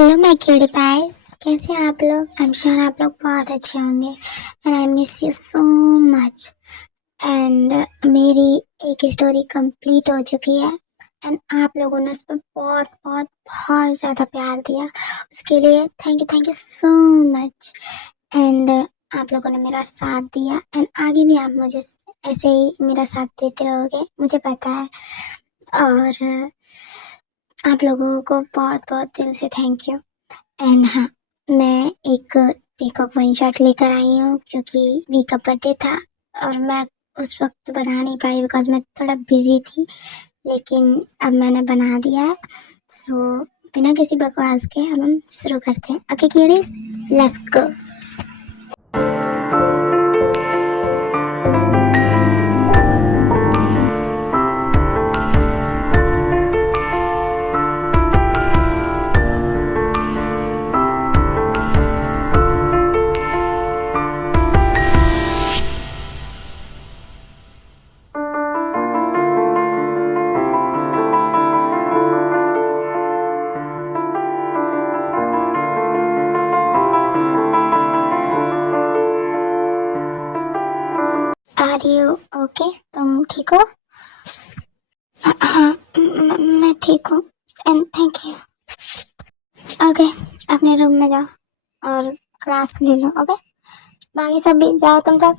Hello my cutie pie, कैसे हैं आप लोग। आई एम श्योर आप लोग बहुत अच्छे होंगे and I miss you so much. And मेरी एक स्टोरी कंप्लीट हो चुकी है एंड आप लोगों ने उस पर बहुत बहुत बहुत ज़्यादा प्यार दिया, उसके लिए thank you so much. And आप लोगों ने मेरा साथ दिया एंड आगे भी आप मुझे ऐसे ही मेरा साथ देते रहोगे, मुझे पता है। और आप लोगों को बहुत बहुत दिल से थैंक यू। एंड हाँ, मैं एक पीकॉक वन शॉट लेकर आई हूँ क्योंकि वी का बर्थडे था और मैं उस वक्त बना नहीं पाई बिकॉज मैं थोड़ा बिजी थी, लेकिन अब मैंने बना दिया है। सो बिना किसी बकवास के अब हम शुरू करते हैं। Okay kiddies, let's go. Are you okay? तुम ठीक हो? हाँ, मैं ठीक हूँ एंड थैंक यू। ओके, अपने रूम में जाओ और क्लास ले लो। ओके, बाकी सब भी जाओ तुम सब।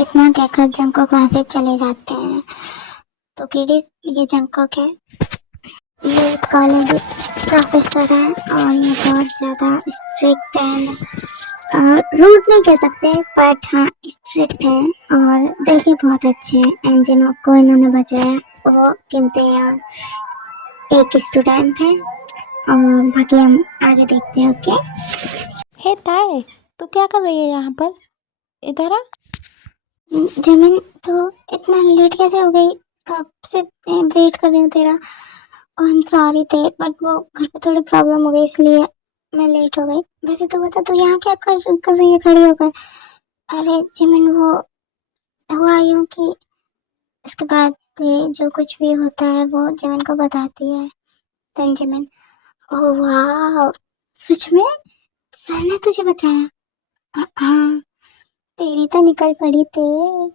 इतना कहकर जंकोक वहाँ से चले जाते हैं। तो किडी, ये जंकोक है, ये कॉलेज प्रोफेसर है और ये बहुत ज़्यादा स्ट्रिक्ट है और रूड नहीं कह सकते बट हाँ स्ट्रिक्ट है। और दिल के बहुत अच्छे हैं एंड जिनको इन्होंने बचाया वो कीमती और एक स्टूडेंट है। और बाकी हम आगे देखते हैं। ओके हे ताए, तू क्या कर रही है यहाँ पर? इधर आ। जमीन, तो इतना लेट कैसे हो गई? कब से वेट कर रही हूँ तेरा। आई एम सॉरी थे बट वो घर पे थोड़ी प्रॉब्लम हो गई इसलिए मैं लेट हो गई। वैसे तो बता, तू यहाँ क्या कर रही है खड़ी होकर? अरे जिमिन, वो हुआ यूँ कि इसके बाद ये जो कुछ भी होता है वो जिमिन को बताती है। देन जिमिन, ओह वाह, सच में सर ने तुझे बताया? हाँ, तेरी तो निकल पड़ी थे।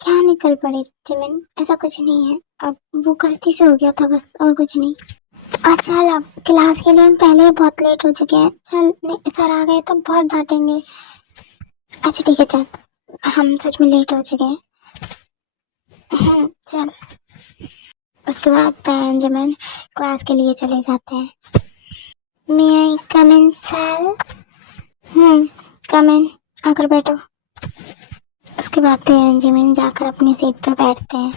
क्या निकल पड़ी जिमिन? ऐसा कुछ नहीं है, अब वो गलती से हो गया था बस, और कुछ नहीं। चल अब क्लास के लिए हम पहले ही बहुत लेट हो चुके हैं। चल नहीं, सर आ गए तो बहुत डांटेंगे। अच्छा ठीक है चल, हम सच में लेट हो चुके हैं। चल। उसके बाद बेंजामिन क्लास के लिए चले जाते हैं। मे आई कम इन सर? कम इन, आकर बैठो। उसके बाद बेंजामिन जाकर अपनी सीट पर बैठते हैं।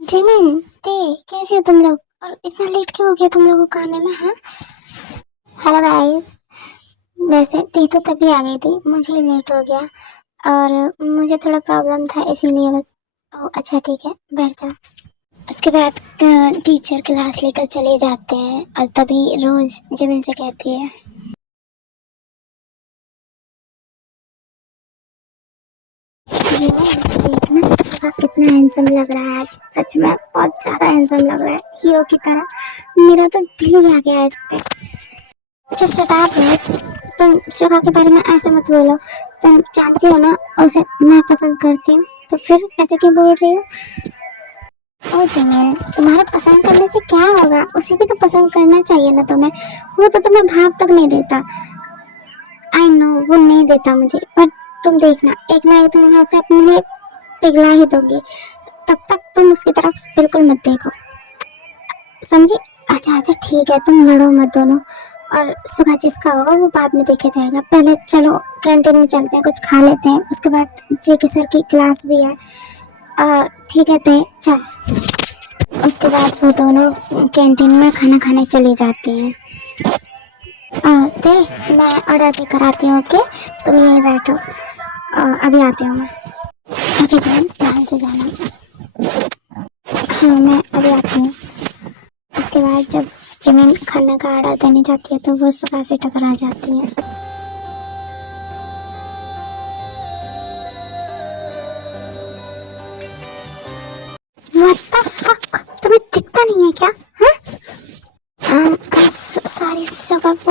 जिमिन, ते कैसे हो तुम लोग? और इतना लेट क्यों हो गया तुम लोगों को आने में? हाँ, हेलो गाइस। वैसे ती तो तभी आ गई थी, मुझे लेट हो गया और मुझे थोड़ा प्रॉब्लम था इसीलिए बस। ओ अच्छा ठीक है, बैठ जाओ। उसके बाद टीचर क्लास लेकर चले जाते हैं और तभी रोज जिमिन से कहती है, जिमिन देखना शिवा कितना हैंडसम लग रहा है आज। सच में बहुत ज्यादा हैंडसम लग रहा है, हीरो की तरह। मेरा तो दिल ही आ गया है इस पे। अच्छा शट अप रोज, तुम शिवा के बारे में ऐसे मत बोलो। तुम जानती हो ना उसे मैं पसंद करती हूँ, तो फिर ऐसे क्यों बोल रही हो? ओ जिमिन, तुम्हारे पसंद करने से क्या होगा? उसे भी तो पसंद करना चाहिए ना तुम्हें। वो तो तुम्हें भाव तक नहीं देता। आई नो वो नहीं देता मुझे, पर तुम देखना एक ना एक दिन मैं उसे अपने लिए पिघला ही दूंगी। तब तक तुम उसकी तरफ बिल्कुल मत देखो, समझी? अच्छा अच्छा ठीक है, तुम लड़ो मत दोनों। और सुबह जिसका होगा वो बाद में देखा जाएगा। पहले चलो कैंटीन में चलते हैं, कुछ खा लेते हैं, उसके बाद जेके सर की क्लास भी है। ठीक है ते चल। उसके बाद वो दोनों कैंटीन में खाना खाने चले जाते हैं। ते मैं ऑर्डर लेकर आती हूँ। ओके, तुम यहीं बैठो, अभी आती हूँ मैं। ओके जान, ध्यान से जाना। हाँ मैं अभी आती हूँ। उसके बाद जब जिमिन खाने का ऑर्डर देने जाती है तो वो सुबह से टकरा जाती है। What the fuck? तुम्हें दिखता नहीं है क्या? हाँ, सॉरी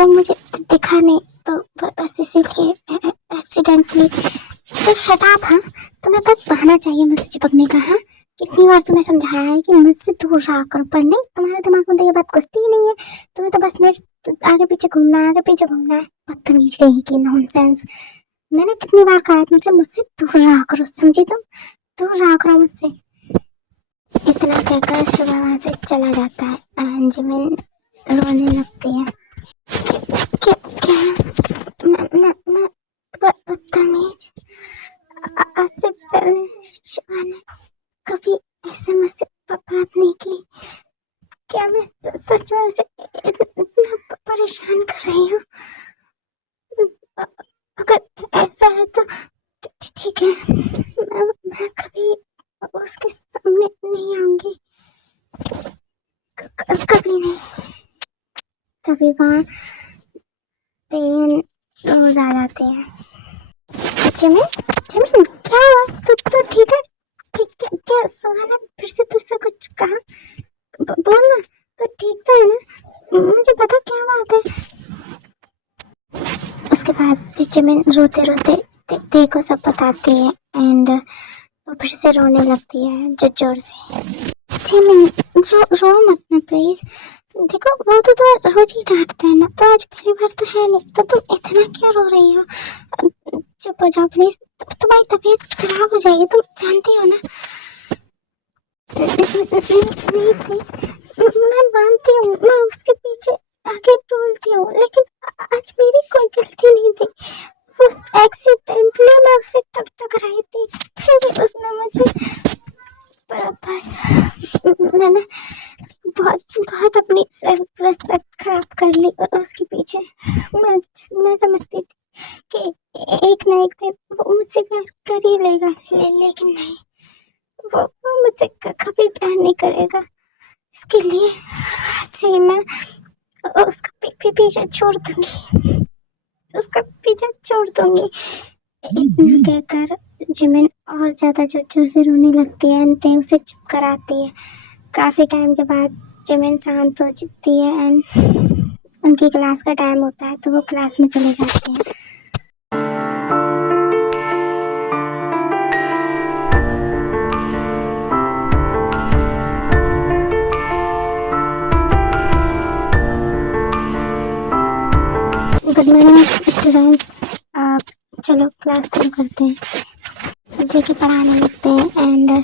वो मुझे दिखा नहीं, तो बस इसीलिए एक्सीडेंटली। तो शट अप। हाँ, तुम्हें बस बहाना चाहिए मुझसे चिपकने का। हाँ, कितनी बार तुम्हें समझाया है कि मुझसे दूर रहा करो, पर नहीं, तुम्हारे दिमाग में तो ये बात घुसती ही नहीं है। तुम्हें तो बस मेरे आगे पीछे घूमना है, आगे पीछे घूमना है। बदतमीज कहीं की, नॉनसेंस। मैंने कितनी बार कहा है तुमसे, मुझसे दूर रहा करो, समझी तुम? दूर रहा करो मुझसे। इतना कहकर शुभ वहां से चला जाता है। अंजुमन रोने लगती है। क्या क्या मैं बदतमीज? आज से पहले शुभा ने कभी ऐसे मुझसे बात नहीं की। क्या मैं सच में उसे इतना परेशान कर रही हूँ? अगर ऐसा है तो ठीक है, मैं कभी उसके सामने नहीं आऊंगी। कभी नहीं। कभी वहाँ 3 रोज आ जाते हैं। जमीन, जमीन क्या हुआ? तो ठीक है? क्या सुहा ने फिर से तुझसे कुछ कहा? बोल ना, तो ठीक तो है ना? मुझे पता क्या बात है। उसके बाद जमीन रोते रोते ते को सब बताती है, एंड वो फिर से रोने लगती है जो जोर से। जमीन रो मत ना प्लीज। देखो, वो तो तुम्हें रोज ही डांटता है ना, तो आज पहली बार तो है नहीं, तो तुम इतना क्यों रो रही हो? चुप हो जाओ प्लीज, तुम्हारी तबीयत खराब हो जाएगी, तुम जानती हो ना। नहीं थी, मैं मानती हूँ, मैं उसके पीछे आगे टोलती हूँ, लेकिन आज मेरी कोई गलती नहीं थी। वो एक्सीडेंटली मैं उससे टकराई थी, फिर भी उसने मुझे, पर अब बस मैंने बहुत बहुत अपनी सेल्फ रिस्पेक्ट खराब कर ली उसके पीछे। मैं समझती थी कि एक ना एक दिन वो मुझसे प्यार कर ही लेगा, लेकिन नहीं, वो मुझसे कभी प्यार नहीं करेगा। इसके लिए से मैं उसका पीछा छोड़ दूंगी, उसका पीछा छोड़ दूंगी। इतना कहकर जिमिन और ज्यादा जोर जोर से रोने लगती है, अंते उसे चुप कराती है। काफी टाइम के बाद जिमिन शांत हो जाती है, एंड उनकी क्लास का टाइम होता है, तो वो क्लास में चले जाते हैं। गुड मॉर्निंग स्टूडेंट्स, चलो क्लास शुरू करते हैं। जेके पढ़ाने लगते हैं, एंड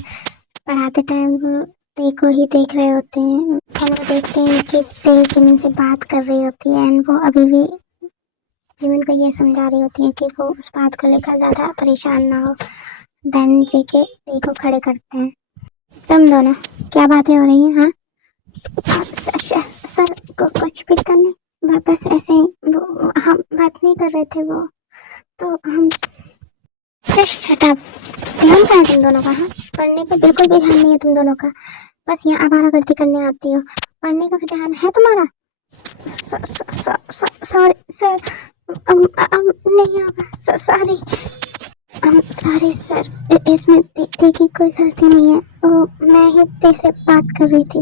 पढ़ाते टाइम वो ते को ही देख रहे होते हैं, एंड वो देखते हैं कि ते जिमिन से बात कर रही होती है, एंड वो अभी भी जिमिन को ये समझा रही होती है कि वो उस बात को लेकर ज़्यादा परेशान ना हो। देन जेके ते को खड़े करते हैं। तुम दोनों क्या बातें हो रही हैं? हाँ सर कुछ भी तो नहीं, बस ऐसे ही, वो हम बात नहीं कर रहे थे, वो तो हम। Just shut up. ध्यान कहाँ है तुम दोनों का? हाँ, पढ़ने पे बिल्कुल भी ध्यान नहीं है तुम दोनों का, बस यहाँ आवारागर्दी करने आती हो। पढ़ने का भी ध्यान है तुम्हारा? सॉरी सर, नहीं होगा, सॉरी सॉरी सर, इसमें ते की कोई गलती नहीं है, वो मैं ही ते से बात कर रही थी।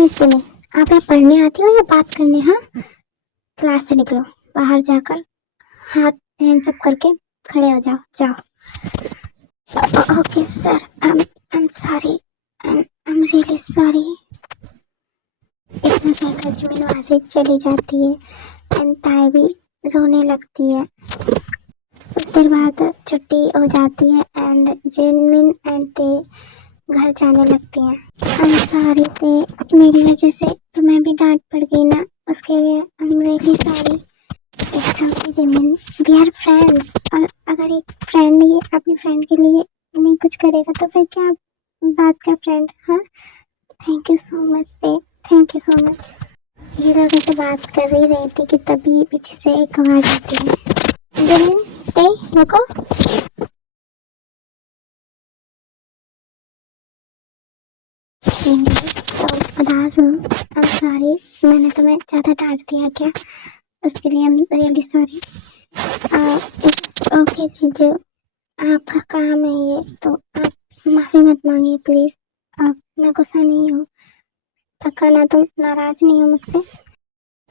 मिस जिमी, आप यहाँ पढ़ने आती हो या बात करने? हाँ, क्लास से निकलो, बाहर जाकर हाथ हैंड्स अप करके खड़े हो जाओ, जाओ। Okay sir, I am sorry, I am really sorry. इतना कहकर जिमिन वहाँ से चली जाती है, एंड ताई भी रोने लगती है। कुछ देर बाद छुट्टी हो जाती है, एंड जिमिन एंड ते घर जाने लगती हैं। आई एम सॉरी ते, मेरी वजह से तुम्हें भी डांट पड़ गई ना, उसके लिए I am really sorry. It's okay Jimin, we are friends, और अगर एक फ्रेंड ही अपनी फ्रेंड के लिए नहीं कुछ करेगा तो फिर क्या बात का फ्रेंड? हाँ, थैंक यू सो मच ते, थैंक यू सो मच। ये लोग ऐसे बात कर ही रही थी कि तभी पीछे से एक आवाज आती है। जिमिन, ते रुको। तो उदास हूँ, आई एम सॉरी, मैंने तुम्हें ज़्यादा डांट दिया क्या? उसके लिए I am really sorry. It's okay जीजू, आपका काम है ये, तो आप माफ़ी मत मांगिए प्लीज़। आप, मैं गुस्सा नहीं हूँ, पक्का ना? तुम नाराज़ नहीं हो मुझसे?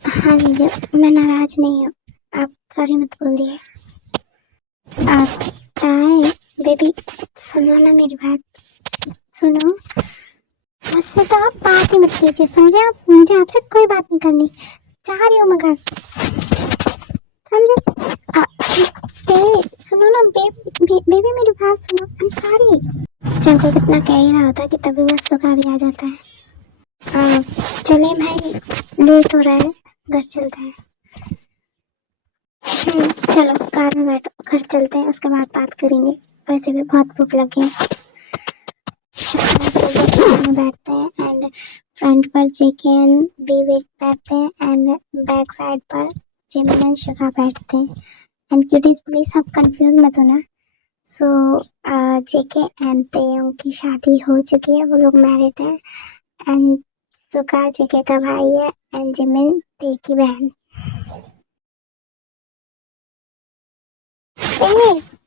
हाँ जीजू, मैं नाराज नहीं हूँ, आप सॉरी मत बोलिए। आप ताए बेबी, सुनो ना मेरी बात, सुनो। मुझसे तो आप बात ही मत कीजिए, समझे आप? मुझे आपसे कोई बात नहीं करनी, चाह रही हूँ मगर, समझे? सुनो ना बेबी मेरी बात सुनो, आई एम सॉरी। चंको कितना कह ही रहा होता कि तभी वो सुखा भी आ जाता है। चलिए भाई, लेट हो रहा है, घर चलते हैं। चलो कार में बैठो, घर चलते हैं, उसके बाद बात करेंगे। वैसे भी बहुत भूख लगी है। कार में बैठते हैं एंड फ्रंट पर जेके एंड वी बैठते हैं एंड बैक साइड पर जिमिन एंड शिखा बैठते हैं। एंड क्यूटीज प्लीज आप कंफ्यूज मत होना। सो जेके एंड तेयोंग की शादी हो चुकी है, वो लोग मैरिड हैं। एंड सुका जेके का भाई है एंड जिमिन ते की बहन।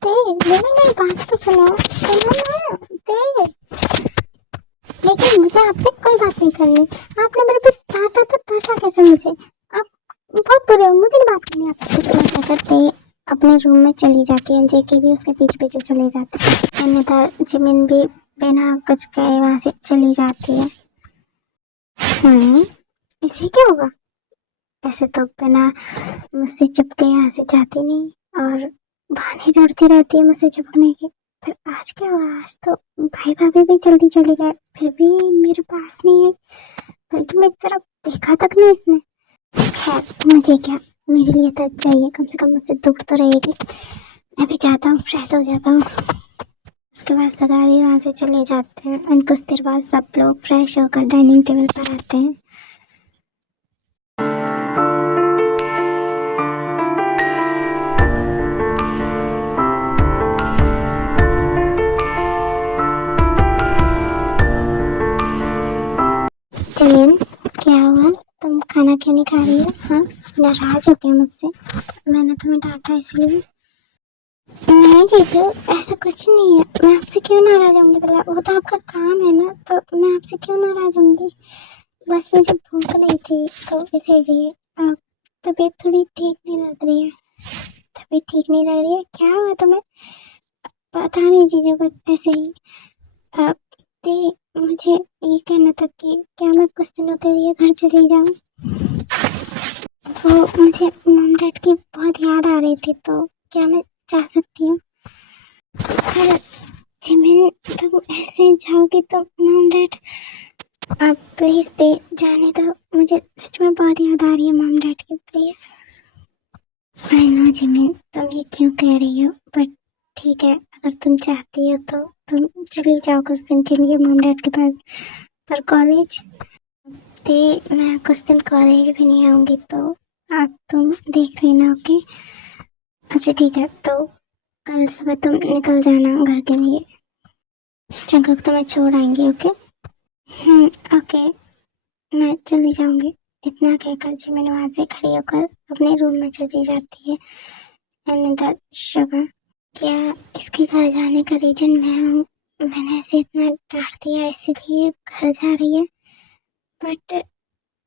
मेरी बात तो सुनो, लेकिन मुझे आपसे कोई बात नहीं करनी। आपने मेरे पे डांटा तो डांटा कैसे मुझे? आप बहुत बुरे हो, मुझे नहीं बात करनी आपसे। क्या करते अपने रूम में चली जाती है, जेके भी उसके पीछे पीछे चले जाते हैं। अन्यथा जिमिन भी बिना कुछ कहे वहां से चली जाती है। इसे क्या होगा? ऐसे तो बिना मुझसे चिपके यहाँ से जाती नहीं और बहाने ढूंढती रहती है मुझसे चिपकने के। फिर आज क्या हुआ? आज तो भाई भाभी भी जल्दी चले गए, फिर भी मेरे पास नहीं है, बल्कि मेरी तरफ देखा तक नहीं इसने। खैर मुझे क्या, मेरे लिए तो अच्छा ही है, कम से कम मुझसे दूर तो रहेगी। मैं भी चाहता हूँ फ्रेश हो जाता हूँ। उसके बाद सगाई वहाँ से चले जाते हैं और कुछ देर बाद सब लोग फ्रेश होकर डाइनिंग टेबल पर आते हैं। चलिए, क्या हुआ? तुम खाना क्यों नहीं खा रही हो? हाँ, नाराज हो क्या मुझसे? मैंने तुम्हें डांटा इसलिए? नहीं जीजू, ऐसा कुछ नहीं है। मैं आपसे क्यों नाराज होंगी भला? वो तो आपका काम है ना, तो मैं आपसे क्यों नाराज होंगी? बस मुझे भूख नहीं थी तो इसीलिए। अब तबीयत थोड़ी ठीक नहीं लग रही है। तबीयत ठीक नहीं लग रही है? क्या हुआ तुम्हें? पता नहीं जीजू, बस ऐसे ही। अब मुझे ये कहना था कि क्या मैं कुछ दिनों के लिए घर चली जाऊँ? वो मुझे मॉम डैड की बहुत याद आ रही थी, तो क्या मैं जा सकती हूँ? पर जिमिन, तुम ऐसे जाओगी तो मॉम डैड, आप प्लीज दे जाने दो। मुझे सच में बहुत याद आ रही है मॉम डैड की, प्लीज। आई नो जिमिन, तुम ये क्यों कह रही हो, बट ठीक है, अगर तुम चाहती हो तो तुम चली जाओ कुछ दिन के लिए मॉम डैड के पास। पर कॉलेज ते मैं कुछ दिन कॉलेज भी नहीं आऊँगी, तो आप तुम देख लेना, ओके? अच्छा ठीक है, तो कल सुबह तुम निकल जाना घर के लिए। जंगल तुम्हें छोड़ आएंगे, ओके? ओके, मैं चली जाऊंगी। इतना कहकर जिमिन वहां से खड़ी होकर अपने रूम में चली जाती है। एंड शुगर, क्या इसके घर जाने का रीजन मैं हूँ? मैंने ऐसे इतना डांट दिया इसीलिए घर जा रही है, बट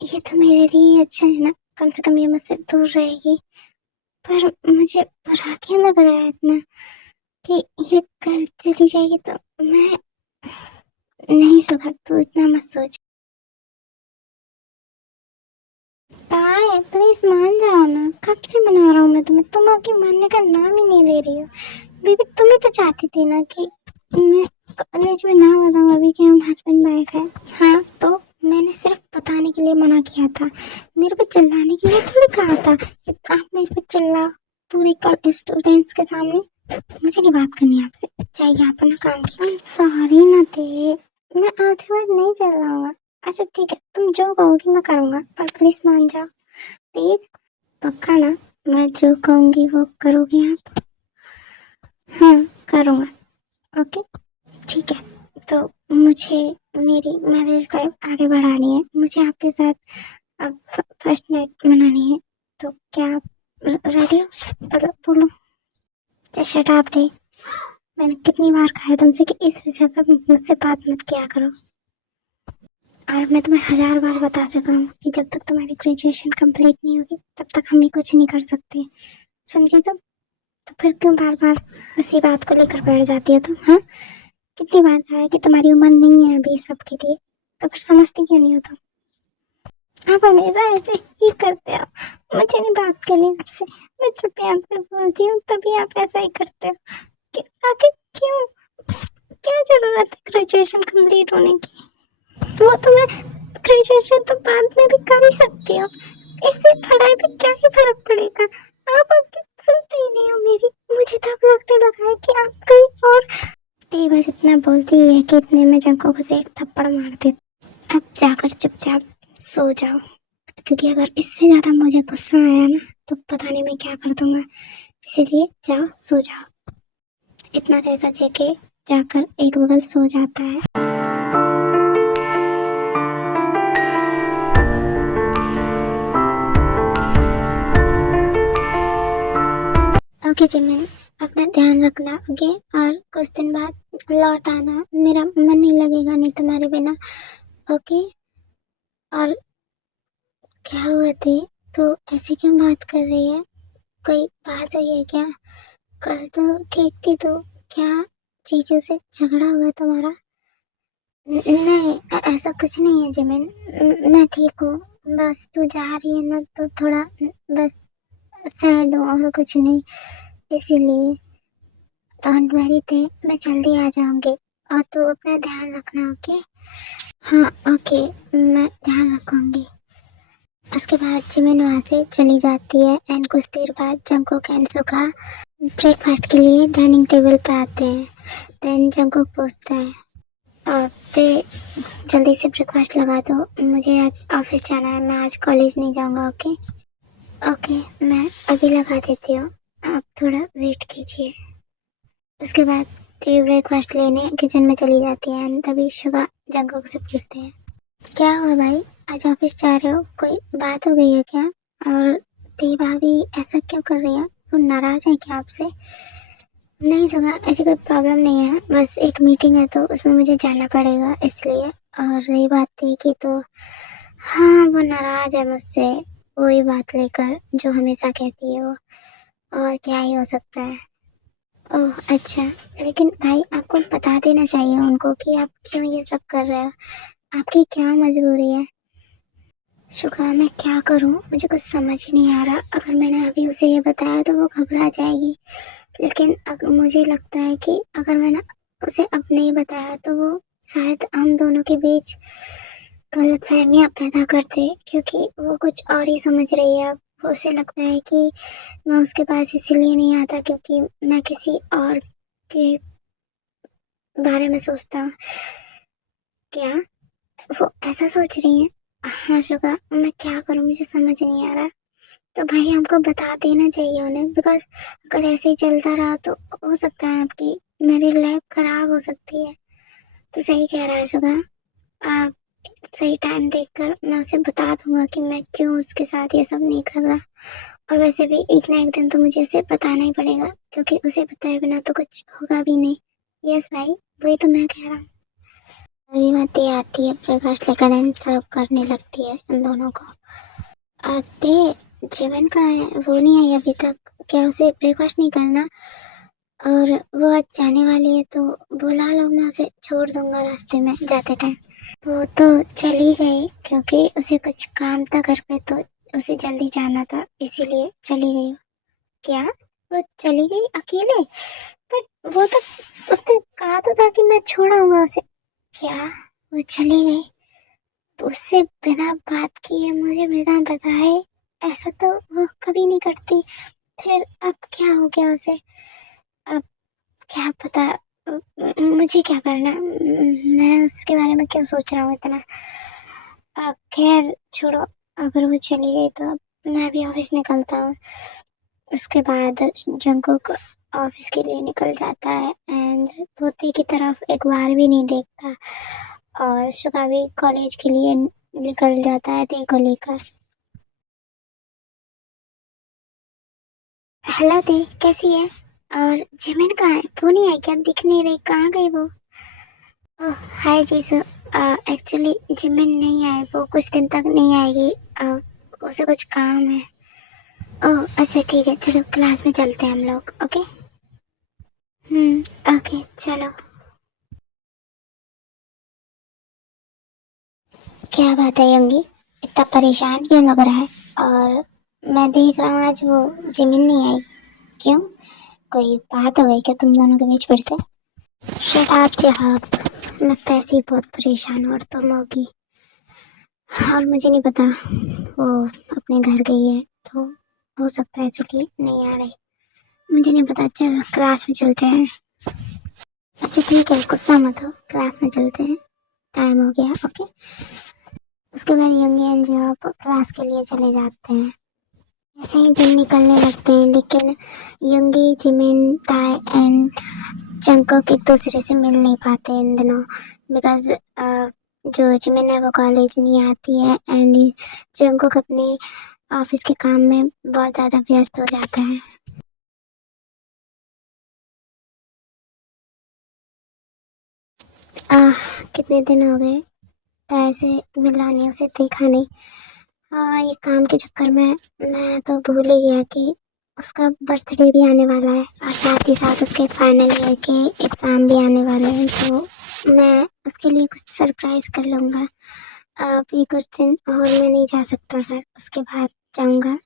ये तो मेरे लिए ही अच्छा है ना, कम से कम ये मुझसे दूर रहेगी। पर मुझे बुरा क्यों लग रहा है इतना कि ये कल चली जाएगी तो मैं नहीं। सुबह तू इतना मत सोच। ताए प्लीज मान जाओ ना, कब से मना रहा हूँ मैं तुम्हें, तुम आपकी मानने का नाम ही नहीं ले रही हो। बेबी तुम ही तो चाहती थी ना कि मैं कॉलेज में ना बताऊँ अभी कि हम हस्बैंड वाइफ है। हाँ तो मैंने सिर्फ बताने के लिए मना किया था, मेरे पे चिल्लाने के लिए थोड़ी कहा था कि आप मेरे पे चिल्ला पूरे स्टूडेंट्स के सामने। मुझे नहीं बात करनी आपसे, चाहिए आप अपना काम कीजिए। सॉरी ना थे, मैं आधी बात नहीं चल रहा हूँ। अच्छा ठीक है, तुम जो कहोगी मैं करूँगा, पर प्लीज मान जाओ, प्लीज। पक्का ना? मैं जो कहूँगी वो करोगे आप? हाँ करूँगा, ओके ठीक है। तो मुझे मेरी मैरिज लाइफ आगे बढ़ानी है, मुझे आपके साथ अब फर्स्ट नाइट मनानी है, तो क्या आप रेडी हो? मतलब बोलो। शट अप रे, मैंने कितनी बार कहा है तुमसे कि इस विषय पर मुझसे बात मत किया करो। और मैं तुम्हें 1000 बार बता चुका हूँ कि जब तक तुम्हारी ग्रेजुएशन कंप्लीट नहीं होगी तब तक हम ही कुछ नहीं कर सकते, समझी तुम? तो फिर क्यों बार बार उसी बात को लेकर बैठ जाती है तुम? हाँ, कितनी बार कहा है कि तुम्हारी उम्र नहीं है अभी सब के लिए, तो फिर समझती क्यों नहीं हो तुम? आप हमेशा ऐसे ही करते हो, मुझे नहीं बात करनी आपसे, मैं जब भी आपसे बोलती हूँ तभी आप ऐसा ही करते हो। आखिर क्यों? क्या जरूरत है ग्रेजुएशन कंप्लीट होने की? वो तो मैं ग्रेजुएशन तो बाद में भी कर ही सकती हूँ, इससे पढ़ाई पे क्या ही फर्क पड़ेगा? आप आपकी सुनते ही नहीं हो मेरी, मुझे तो अब लगने लगा है कि आप कहीं और। ती बस इतना बोलती है कि इतने में जंको को एक थप्पड़ मार दे। अब जाकर चुपचाप सो जाओ, क्योंकि अगर इससे ज्यादा मुझे गुस्सा आया ना तो पता नहीं मैं क्या कर दूंगा, इसीलिए जाओ सो जाओ। इतना कहकर जेके जाकर एक बगल सो जाता है। ओके जिमिन, अपना ध्यान रखना ओके, और कुछ दिन बाद लौट आना, मेरा मन नहीं लगेगा नहीं तुम्हारे बिना, ओके? और क्या हुआ थी, तो ऐसे क्यों बात कर रही है? कोई बात हुई है क्या? कल तो ठीक थी, तो क्या चीजों से झगड़ा हुआ तुम्हारा? नहीं, ऐसा कुछ नहीं है जिमिन, मैं ठीक हूँ। बस तू जा रही है ना तो थोड़ा बस सैड हूँ और कुछ नहीं, इसीलिए। डोंट वरी थे, मैं जल्दी आ जाऊंगी, और तू अपना ध्यान रखना ओके? हाँ ओके, मैं ध्यान रखूंगी। उसके बाद जिमिन वहाँ से चली जाती है एंड कुछ देर बाद जंगकुक एंड सुगा ब्रेकफास्ट के लिए डाइनिंग टेबल पे आते हैं। देन जंगकुक पूछता है, ते जल्दी से ब्रेकफास्ट लगा दो, मुझे आज ऑफिस जाना है, मैं आज कॉलेज नहीं जाऊंगा ओके? ओके, मैं अभी लगा देती हूँ, आप थोड़ा वेट कीजिए। उसके बाद ते ब्रेकफास्ट लेने किचन में चली जाती है एंड तभी शुगा जंगकुक से पूछते हैं, क्या हुआ भाई, आज ऑफिस जा रहे हो, कोई बात हो गई है क्या? और ती भाभी ऐसा क्यों कर रही है, वो नाराज है क्या आपसे? नहीं सगा, ऐसी कोई प्रॉब्लम नहीं है, बस एक मीटिंग है तो उसमें मुझे जाना पड़ेगा इसलिए। और रही बात थी कि, तो हाँ वो नाराज है मुझसे, वही बात लेकर जो हमेशा कहती है वो, और क्या ही हो सकता है। ओह अच्छा, लेकिन भाई आपको बता देना चाहिए उनको कि आप क्यों ये सब कर रहे हो, आपकी क्या मजबूरी है? शुक्र, मैं क्या करूं, मुझे कुछ समझ ही नहीं आ रहा, अगर मैंने अभी उसे ये बताया तो वो घबरा जाएगी, लेकिन मुझे लगता है कि अगर मैंने उसे अब नहीं बताया तो वो शायद हम दोनों के बीच गलतफहमियां पैदा कर दे, क्योंकि वो कुछ और ही समझ रही है अब। उसे लगता है कि मैं उसके पास इसीलिए नहीं आता क्योंकि मैं किसी और के बारे में सोचता हूँ। क्या वो ऐसा सोच रही है? हाँ शुगा, मैं क्या करूँ, मुझे समझ नहीं आ रहा। तो भाई हमको बता देना चाहिए उन्हें, बिकॉज अगर ऐसे ही चलता रहा तो हो सकता है आपकी मेरी लाइफ खराब हो सकती है। तो सही कह रहा है शुगा, आप सही टाइम देखकर मैं उसे बता दूंगा कि मैं क्यों उसके साथ ये सब नहीं कर रहा। और वैसे भी एक ना एक दिन तो मुझे उसे बताना ही पड़ेगा, क्योंकि उसे बताए बिना तो कुछ होगा भी नहीं। यस भाई, वही तो मैं कह रहा हूँ। अभी मती आती है, ब्रेकफास्ट लेकर एंड सर्व करने लगती है उन दोनों को। आते जीवन कहाँ है, वो नहीं आई अभी तक, क्या उसे ब्रेकफास्ट नहीं करना? और वो आज जाने वाली है तो बुला लो, मैं उसे छोड़ दूंगा रास्ते में जाते टाइम। वो तो चली गई क्योंकि उसे कुछ काम था घर पे, तो उसे जल्दी जाना था इसीलिए चली गई। क्या वो चली गई अकेले? पर वो तो उसने कहा तो था कि मैं छोड़ाऊंगा उसे। क्या वो चली गई उससे बिना बात किए, मुझे बिना बताए? ऐसा तो वो कभी नहीं करती। फिर अब क्या हो गया उसे? अब क्या पता, मुझे क्या करना, मैं उसके बारे में क्यों सोच रहा हूँ इतना। खैर छोड़ो, अगर वो चली गई तो अब मैं भी ऑफिस निकलता हूँ। उसके बाद जंकुक ऑफिस के लिए निकल जाता है एंड पोते की तरफ एक बार भी नहीं देखता, और शुका भी कॉलेज के लिए निकल जाता है ते को लेकर। हेलो ते, कैसी है? और जिमिन कहाँ है, वो नहीं आई क्या, दिख नहीं रही, कहाँ गई वो? ओह हाय जीसू, एक्चुअली जिमिन नहीं आए, वो कुछ दिन तक नहीं आएगी। उसे कुछ काम है। ओह अच्छा ठीक है, चलो क्लास में चलते हैं हम लोग। ओके। ओके चलो। क्या बात है यंगी, इतना परेशान क्यों लग रहा है? और मैं देख रहा हूँ आज वो जिमिन नहीं आई, क्यों? कोई बात हो गई क्या तुम दोनों के बीच फिर से? शट अप जहाब, मैं तो ऐसे ही बहुत परेशान हूँ और तुम होगी। और मुझे नहीं पता, वो अपने घर गई है तो हो सकता है चलिए नहीं आ रही, मुझे नहीं पता। चल क्लास में चलते हैं। अच्छा ठीक है, गुस्सा मत हो, क्लास में चलते हैं, टाइम हो गया। ओके। उसके बाद यंगी एंड जॉब क्लास के लिए चले जाते हैं। ऐसे ही दिन निकलने लगते हैं, लेकिन यंगी, जिमिन, ताई एंड जंगकोक एक दूसरे से मिल नहीं पाते इन दिनों, बिकॉज जो जिमिन है वो कॉलेज नहीं आती है एंड जंगकोक अपने ऑफिस के काम में बहुत ज़्यादा व्यस्त हो जाता है। कितने दिन हो गए ताई से मिला नहीं, उसे देखा नहीं। ये काम के चक्कर में मैं तो भूल ही गया कि उसका बर्थडे भी आने वाला है और साथ ही साथ उसके फाइनल ईयर के एग्ज़ाम भी आने वाले हैं, तो मैं उसके लिए कुछ सरप्राइज़ कर लूँगा। अभी कुछ दिन और मैं नहीं जा सकता, सर उसके बाद जाऊँगा।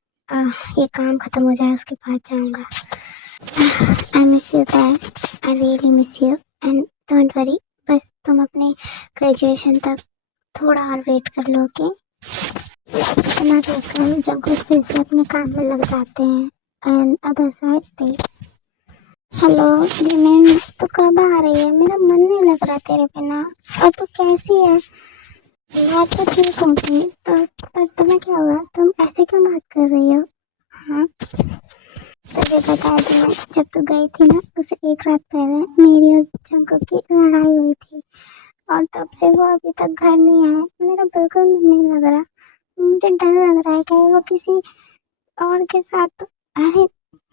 ये काम ख़त्म हो जाए उसके बाद जाऊँगा। I miss you that, I really miss you and don't worry, बस तुम अपने ग्रेजुएशन तक थोड़ा और वेट कर लो। ओके। इतना कहकर जंकुक फिर से अपने काम में लग जाते हैं एंड अदर साइड पे। हेलो जिमिन, तू कब आ रही है? मेरा मन नहीं लग रहा तेरे बिना। और तू कैसी है? मैं तो ठीक हूँ। तो बस तुम्हें क्या हुआ, तुम ऐसे क्यों बात कर रही हो? हाँ, तुझे पता है जिमिन, जब तू गई थी ना, उसे एक रात पहले मेरी और जंकुक की लड़ाई हुई थी और तब से वो अभी तक घर नहीं आए। मेरा बिल्कुल मन नहीं लग रहा, मुझे डर लग रहा है कहीं वो किसी और के साथ। अरे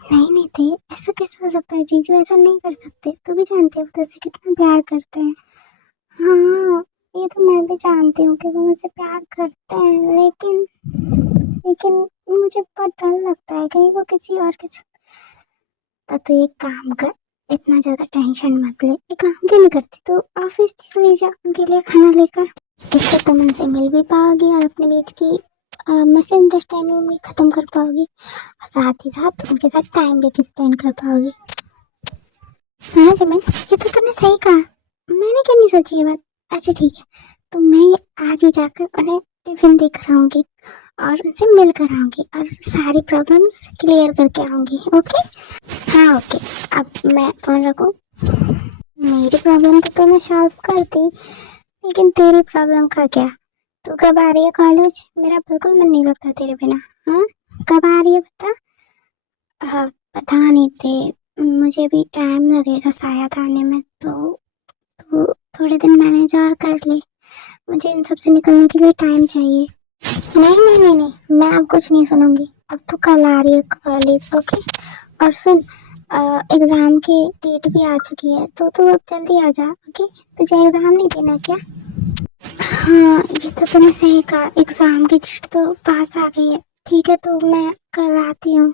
नहीं नहीं थे, ऐसा कैसे हो सकता है? जीजू ऐसा नहीं कर सकते, तू भी जानती है वो तुझसे कितना प्यार करते हैं। हाँ, ये तो मैं भी जानती हूँ कि वो मुझसे प्यार करते हैं, लेकिन लेकिन मुझे बहुत डर लगता है कहीं वो किसी और के साथ। तो एक काम कर, इतना ज्यादा टेंशन मत ले। एक काम क्यों नहीं करती, तो ऑफिस चली जा उनके लिए खाना लेकर। इससे तुम उनसे मिल भी पाओगी और अपने बीच की मिसअंडरस्टैंडिंग भी खत्म कर पाओगी और साथ ही साथ उनके साथ टाइम भी स्पेंड कर पाओगी। हाँ जमीन, ये तो तुमने सही कहा, मैंने क्यों नहीं सोची ये बात। अच्छा ठीक है, तो मैं ये आज ही जाकर उन्हें टिफिन दे कर आऊँगी और उनसे मिल कर आऊँगी और सारी प्रॉब्लम्स क्लियर करके आऊँगी। ओके। हाँ ओके। अब मैं फोन रखूँ? मेरी प्रॉब्लम तो तूने सॉल्व कर दी, लेकिन तेरी प्रॉब्लम का क्या? तू कब आ रही है कॉलेज? मेरा बिल्कुल मन नहीं लगता तेरे बिना। हाँ, कब आ रही है बता? पता नहीं थे, मुझे भी टाइम लगेगा शायद आने में, तो थोड़े दिन मैनेज और कर ले, मुझे इन सब से निकलने के लिए टाइम चाहिए। नहीं नहीं नहीं नहीं, मैं अब कुछ नहीं सुनूंगी, अब तू कल आ रही है कॉलेज। ओके। और सुन, एग्ज़ाम की डेट भी आ चुकी है, तो तू अब जल्दी आ जा। ओके। तुझे एग्ज़ाम नहीं देना क्या? हाँ, ये तो तूने सही कहा, एग्ज़ाम की डेट तो पास आ गई है। ठीक है, तो मैं कल आती हूँ।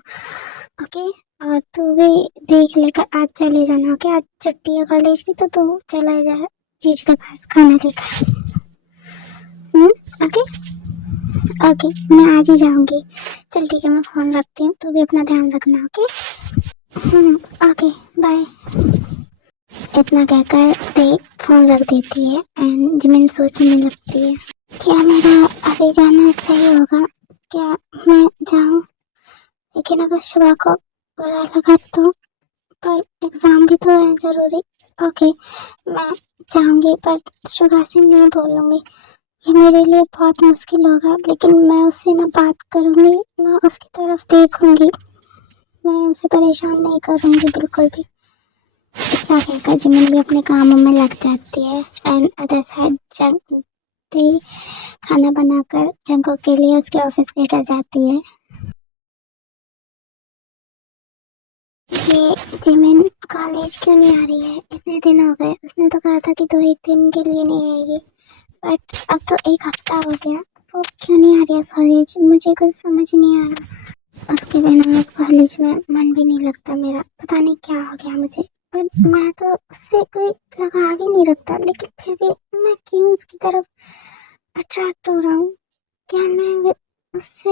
ओके। और तू भी देख लेकर आज चले जाना। ओके, आज छुट्टी है कॉलेज की, तो तू चला जा जीजू के पास खाना लेकर। ओके। ओके, मैं आज ही जाऊँगी। चल ठीक है, मैं फ़ोन रखती हूँ, तू भी अपना ध्यान रखना। ओके। Okay, bye. इतना कहकर ते फ़ोन रख देती है एंड जिमिन सोचने लगती है, क्या मेरा अभी जाना सही होगा? क्या मैं जाऊँ? लेकिन अगर शुभा को बुरा लगा तो? पर एग्ज़ाम भी तो है ज़रूरी। ओके, मैं जाऊँगी पर शुभा से नहीं बोलूँगी, ये मेरे लिए बहुत मुश्किल होगा, लेकिन मैं उससे ना बात करूँगी ना उसकी तरफ देखूँगी, मैं उसे परेशान नहीं करूँगी बिल्कुल भी। इतना कहकर जिमिन भी अपने कामों में लग जाती है एंड अदर साइड जंगते खाना बनाकर जंगों के लिए उसके ऑफिस लेकर जाती है। ये जिमिन कॉलेज क्यों नहीं आ रही है? इतने दिन हो गए, उसने तो कहा था कि 2 एक दिन के लिए नहीं आएगी, बट अब तो 1 हफ्ता हो गया, वो क्यों नहीं आ रही है कॉलेज, मुझे कुछ समझ नहीं आ रहा। उसके बिना कॉलेज में मन भी नहीं लगता मेरा, पता नहीं क्या हो गया मुझे। पर मैं तो उससे कोई लगाव ही नहीं रखता, लेकिन फिर भी मैं क्यों उसकी तरफ अट्रैक्ट हो रहा हूँ। क्या मैं उससे,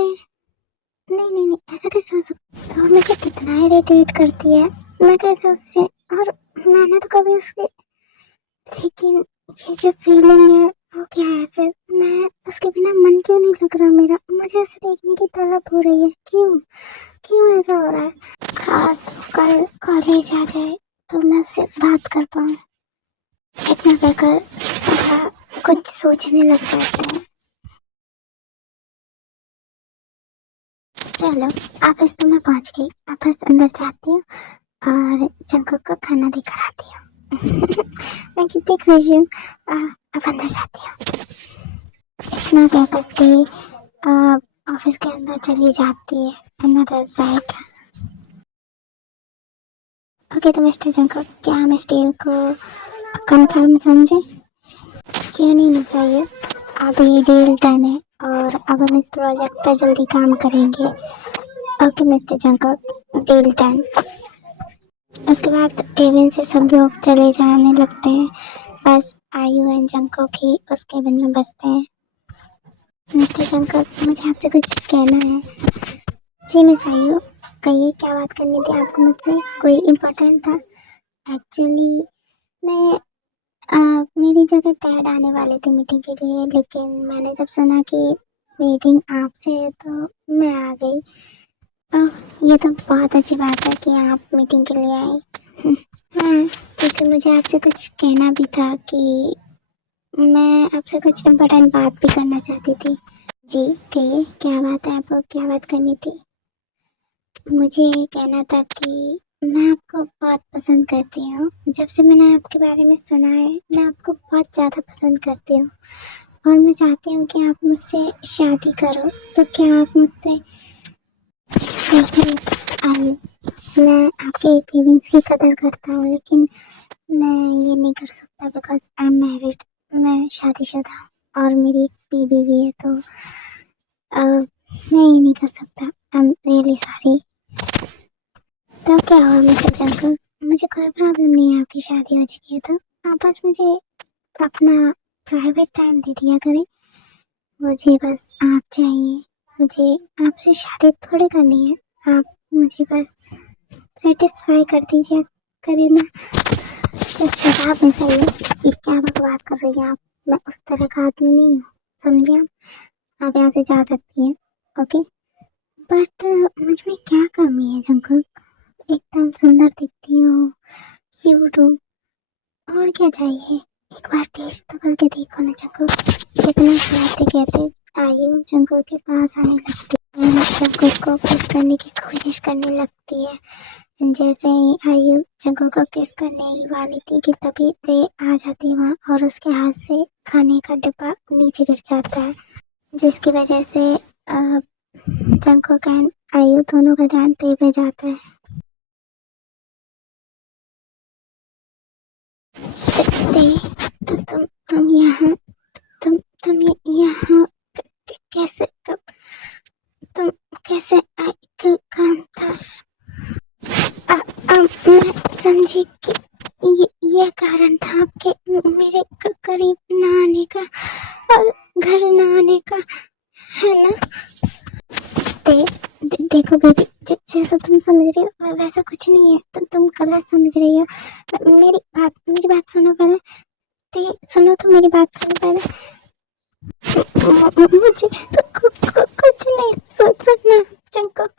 नहीं नहीं नहीं, ऐसा कैसे हो सकता है। वो मुझे कितना इरिटेट करती है, मैं कैसे उससे, और मैंने तो कभी उसके, लेकिन ये जो फीलिंग है वो क्या है फिर। मैं उसके बिना मन क्यों नहीं लग रहा मेरा, मुझे उसे देखने की तलब हो रही है, क्यों क्यों ऐसा हो रहा है। खास वो कल कॉलेज आ जाए तो मैं उससे बात कर पाऊँ। इतना कहकर सारा कुछ सोचने लग जाते हैं। चलो, ऑफिस तो मैं पहुंच गई, ऑफिस अंदर जाती हूँ और जंकुक को खाना देकर आती हूँ। मैं कितनी खुश हूँ। अब अंदर जाती हूँ। इतना क्या करके ऑफिस के अंदर चली जाती है। Another side. ओके तो मिस्टर जंकुक, क्या हम इस डील को कंफर्म समझे? क्यों नहीं चाहिए, अब ये डील डन है और अब हम इस प्रोजेक्ट पे जल्दी काम करेंगे। Okay mister Jungkook, deal done. उसके बाद केबिन से सब लोग चले जाने लगते हैं, बस आयु एंड जंकुक ही उस केबिन में बसते हैं। मिस्टर जंकुक, मुझे आपसे कुछ कहना है। जी मिस आयु, कहिए क्या बात करनी थी आपको मुझसे, कोई इम्पोर्टेंट था? एक्चुअली मैं मेरी जगह डैड आने वाले थे मीटिंग के लिए, लेकिन मैंने जब सुना कि मीटिंग आपसे है तो मैं आ गई। ओह, ये तो बहुत अच्छी बात है कि आप मीटिंग के लिए आए। हाँ, क्योंकि मुझे आपसे कुछ कहना भी था कि मैं आपसे कुछ इम्पोर्टेंट बात भी करना चाहती थी। जी कहिए, क्या बात है, आपको क्या बात करनी थी? मुझे ये कहना था कि मैं आपको बहुत पसंद करती हूँ। जब से मैंने आपके बारे में सुना है, मैं आपको बहुत ज़्यादा पसंद करती हूँ और मैं चाहती हूँ कि आप मुझसे शादी करो। तो क्या आप मुझसे, देखिए आई, मैं आपके फीलिंग्स की कदर करता हूँ, लेकिन मैं ये नहीं कर सकता बिकॉज आई एम मैरिड। मैं शादीशुदा हूँ और मेरी एक बेबी भी है, तो मैं ये नहीं कर सकता। आई एम रियली सॉरी। तो क्या हुआ मिस्टर जंकुक, मुझे कोई प्रॉब्लम नहीं है, आपकी शादी हो चुकी है तो आप बस मुझे अपना प्राइवेट टाइम दे दिया करें। मुझे बस आप चाहिए, मुझे आपसे शादी थोड़ी करनी है, आप मुझे बस सेटिस्फाई कर दीजिए, करें ना। शराब में चाहिए, ये क्या बकवास कर रही हैं आप, मैं उस तरह का आदमी नहीं हूँ, समझिए आप यहाँ से जा सकती हैं। ओके, बट मुझ में क्या कमी है जंकुक, एकदम सुंदर दिखती हूँ, क्यूट हूँ, और क्या चाहिए। एक बार टेस्ट तो करके देखो ना जंकुक। कितना कहते कहते आयु जंकुक के पास आने लगती है, जंकुक को किस करने की कोशिश करने लगती है। जैसे ही आयु जंकुक को किस करने ही वाली थी कि तभी ते आ जाती है वहाँ और उसके हाथ से खाने का डिब्बा नीचे गिर जाता है, जिसकी वजह से जंकुक एंड आयु दोनों का ध्यान ते पे जाता है। ते, तो तुम यहाँ, यहाँ कैसे, कब, तुम कैसे आए, काम था? मैं समझी कि ये कारण था आपके मेरे करीब ना आने का और घर ना आने का, है ना? देखो बेबी, जैसा तुम समझ रही हो वैसा कुछ नहीं है, तुम गलत समझ रही हो। मेरी बात सुनो पहले। सुनो तो, मेरी बात सुनो पहले। मुझे कुछ नहीं सुनना जंकुक,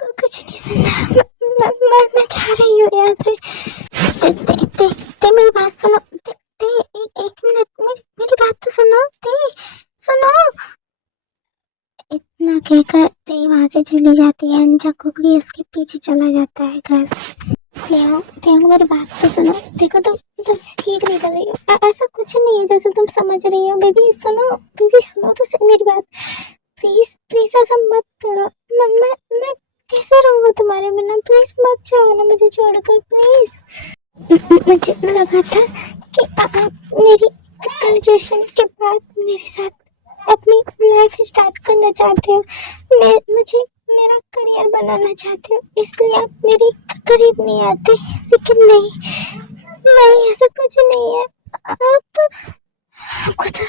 कुछ नहीं सुनना। मैं जा रही हूँ यहाँ से। ते मेरी बात सुनो। एक मिनट, मेरी बात तो सुनो। सुनो। इतना कहकर ते वहाँ से चली जाती है, जंकुक भी उसके पीछे चला जाता है घर। त्याग मेरी बात तो सुनो। देखो तुम ठीक नहीं कर रही हो, ऐसा कुछ नहीं है जैसे तुम समझ रही हो। बेबी सुनो तो सही मेरी बात। प्लीज प्लीज ऐसा मत करो। मैं कैसे रहूँगा तुम्हारे बिना, प्लीज मत जाओ ना मुझे छोड़कर, प्लीज। मुझे लगा था कि आप मेरी ग्रेजुएशन के बाद मेरे साथ अपनी लाइफ स्टार्ट करना चाहते हो, मैं मुझे मेरा करियर बनाना चाहते हो, इसलिए आप मेरे करीब नहीं आते। लेकिन नहीं, नहीं, ऐसा कुछ नहीं है। आप तो, आपको तो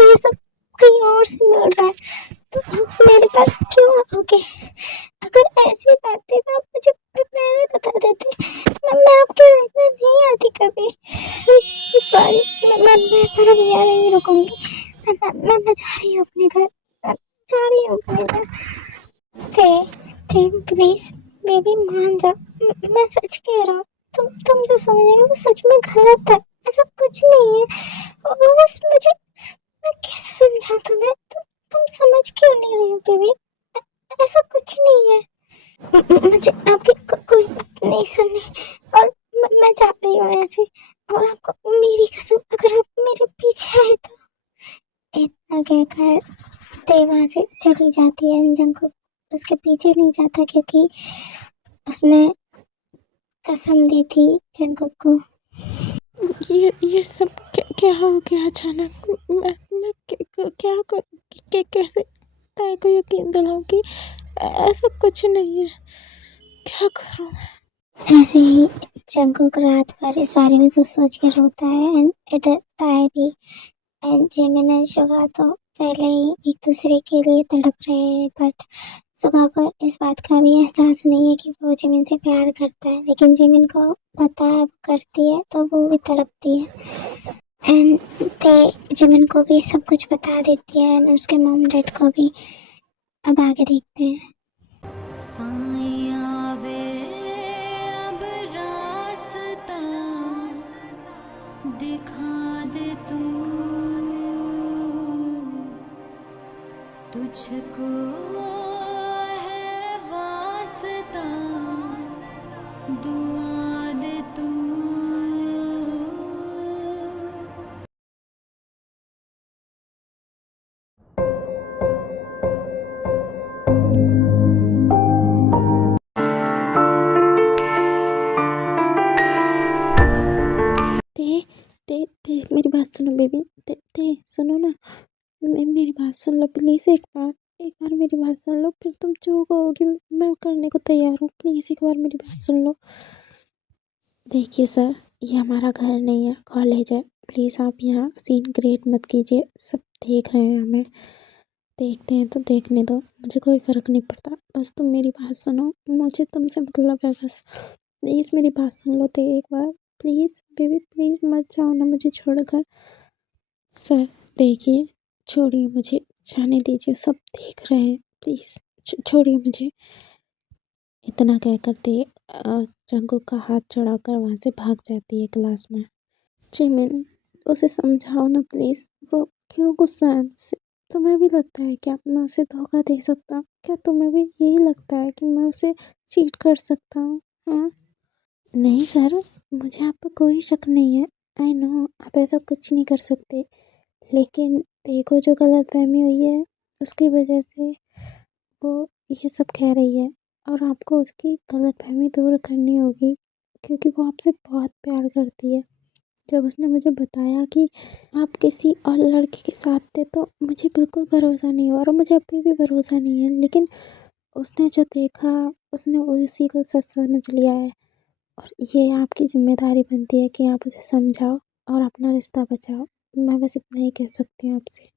ये सब कहीं और से मिल रहा है, तो आप मेरे पास क्यों आओगे? अगर ऐसी बात थी तो आप मुझे पहले बता देते, मैं आपके लाइफ में नहीं आती कभी। सॉरी, मैं पर अब यहाँ नहीं रुकूंगी। मैं जा रही हूँ अपने घर, मैं जा रही हूँ अपने घर। थे थे प्लीज बेबी मान जा, मैं सच कह रहा हूँ। तुम जो समझ रहे हो वो सच में गलत है, ऐसा कुछ नहीं है। वो बस मुझे, मैं कैसे समझाऊं तुम्हें, तुम समझ क्यों नहीं रही हो बेबी? ऐसा कुछ नहीं है। मुझे आपकी कोई बात नहीं सुननी, और मैं जा रही हूँ ऐसे। और आपको मेरी कसम, अगर आप मेरे पीछे आए तो, इतना कहकर ते वहां से चली जाती है। जंगकुक उसके पीछे नहीं जाता क्योंकि उसने कसम दी थी जंगकुक को। ये सब क्या हो गया अचानक? मैं क्या कर कैसे ताई को यकीन दिलाऊं कि ऐसा कुछ नहीं है? क्या करूं मैं? ऐसे ही जंगकुक रात भर इस बारे में सोच के रोता है, एंड इधर ताए भी एंड जिमिन एंड शुगा तो पहले ही एक दूसरे के लिए तड़प रहे हैं। बट सुगा को इस बात का भी एहसास नहीं है कि वो जिमिन से प्यार करता है, लेकिन जिमिन को पता है वो करती है तो वो भी तड़पती है। एंड ते जिमिन को भी सब कुछ बता देती है, एंड उसके मॉम डैड को भी। अब आगे देखते हैं। साया वे अब रास्ता दिखा दे तू, तुझको है वास्ता दुआ दे तू। ते ते ते मेरी बात सुनो बेबी। ते सुनो ना, मेरी बात सुन लो प्लीज़। एक बार मेरी बात सुन लो, फिर तुम जो कहोगी मैं करने को तैयार हूँ। प्लीज़ एक बार मेरी बात सुन लो। देखिए सर, ये हमारा घर नहीं है, कॉलेज है। प्लीज़ आप यहाँ सीन क्रिएट मत कीजिए। सब देख रहे हैं हमें। देखते हैं तो देखने दो, मुझे कोई फ़र्क नहीं पड़ता। बस तुम मेरी बात सुनो, मुझे तुमसे मतलब है बस। प्लीज़ मेरी बात सुन लो तो एक बार। प्लीज़ बेबी प्लीज़ मत जाओ ना मुझे छोड़कर। सर देखिए, छोड़िए मुझे, जाने दीजिए, सब देख रहे हैं। प्लीज़ छोड़िए मुझे। इतना कह कर ते जंगू का हाथ चढ़ाकर वहाँ से भाग जाती है क्लास में। जिमिन, उसे समझाओ ना प्लीज़। वो क्यों गुस्सा है मुझसे? तुम्हें भी लगता है क्या मैं उसे धोखा दे सकता हूँ? क्या तुम्हें भी यही लगता है कि मैं उसे चीट कर सकता हूँ? हाँ? नहीं सर, मुझे आप पर कोई शक नहीं है। आई नो आप ऐसा कुछ नहीं कर सकते, लेकिन देखो जो गलतफहमी हुई है उसकी वजह से वो ये सब कह रही है, और आपको उसकी गलतफहमी दूर करनी होगी क्योंकि वो आपसे बहुत प्यार करती है। जब उसने मुझे बताया कि आप किसी और लड़के के साथ थे तो मुझे बिल्कुल भरोसा नहीं हुआ, और मुझे अभी भी भरोसा नहीं है। लेकिन उसने जो देखा उसने उसी को सच समझ लिया है, और ये आपकी जिम्मेदारी बनती है कि आप उसे समझाओ और अपना रिश्ता बचाओ। मैं बस इतना ही कह सकती हूँ आपसे।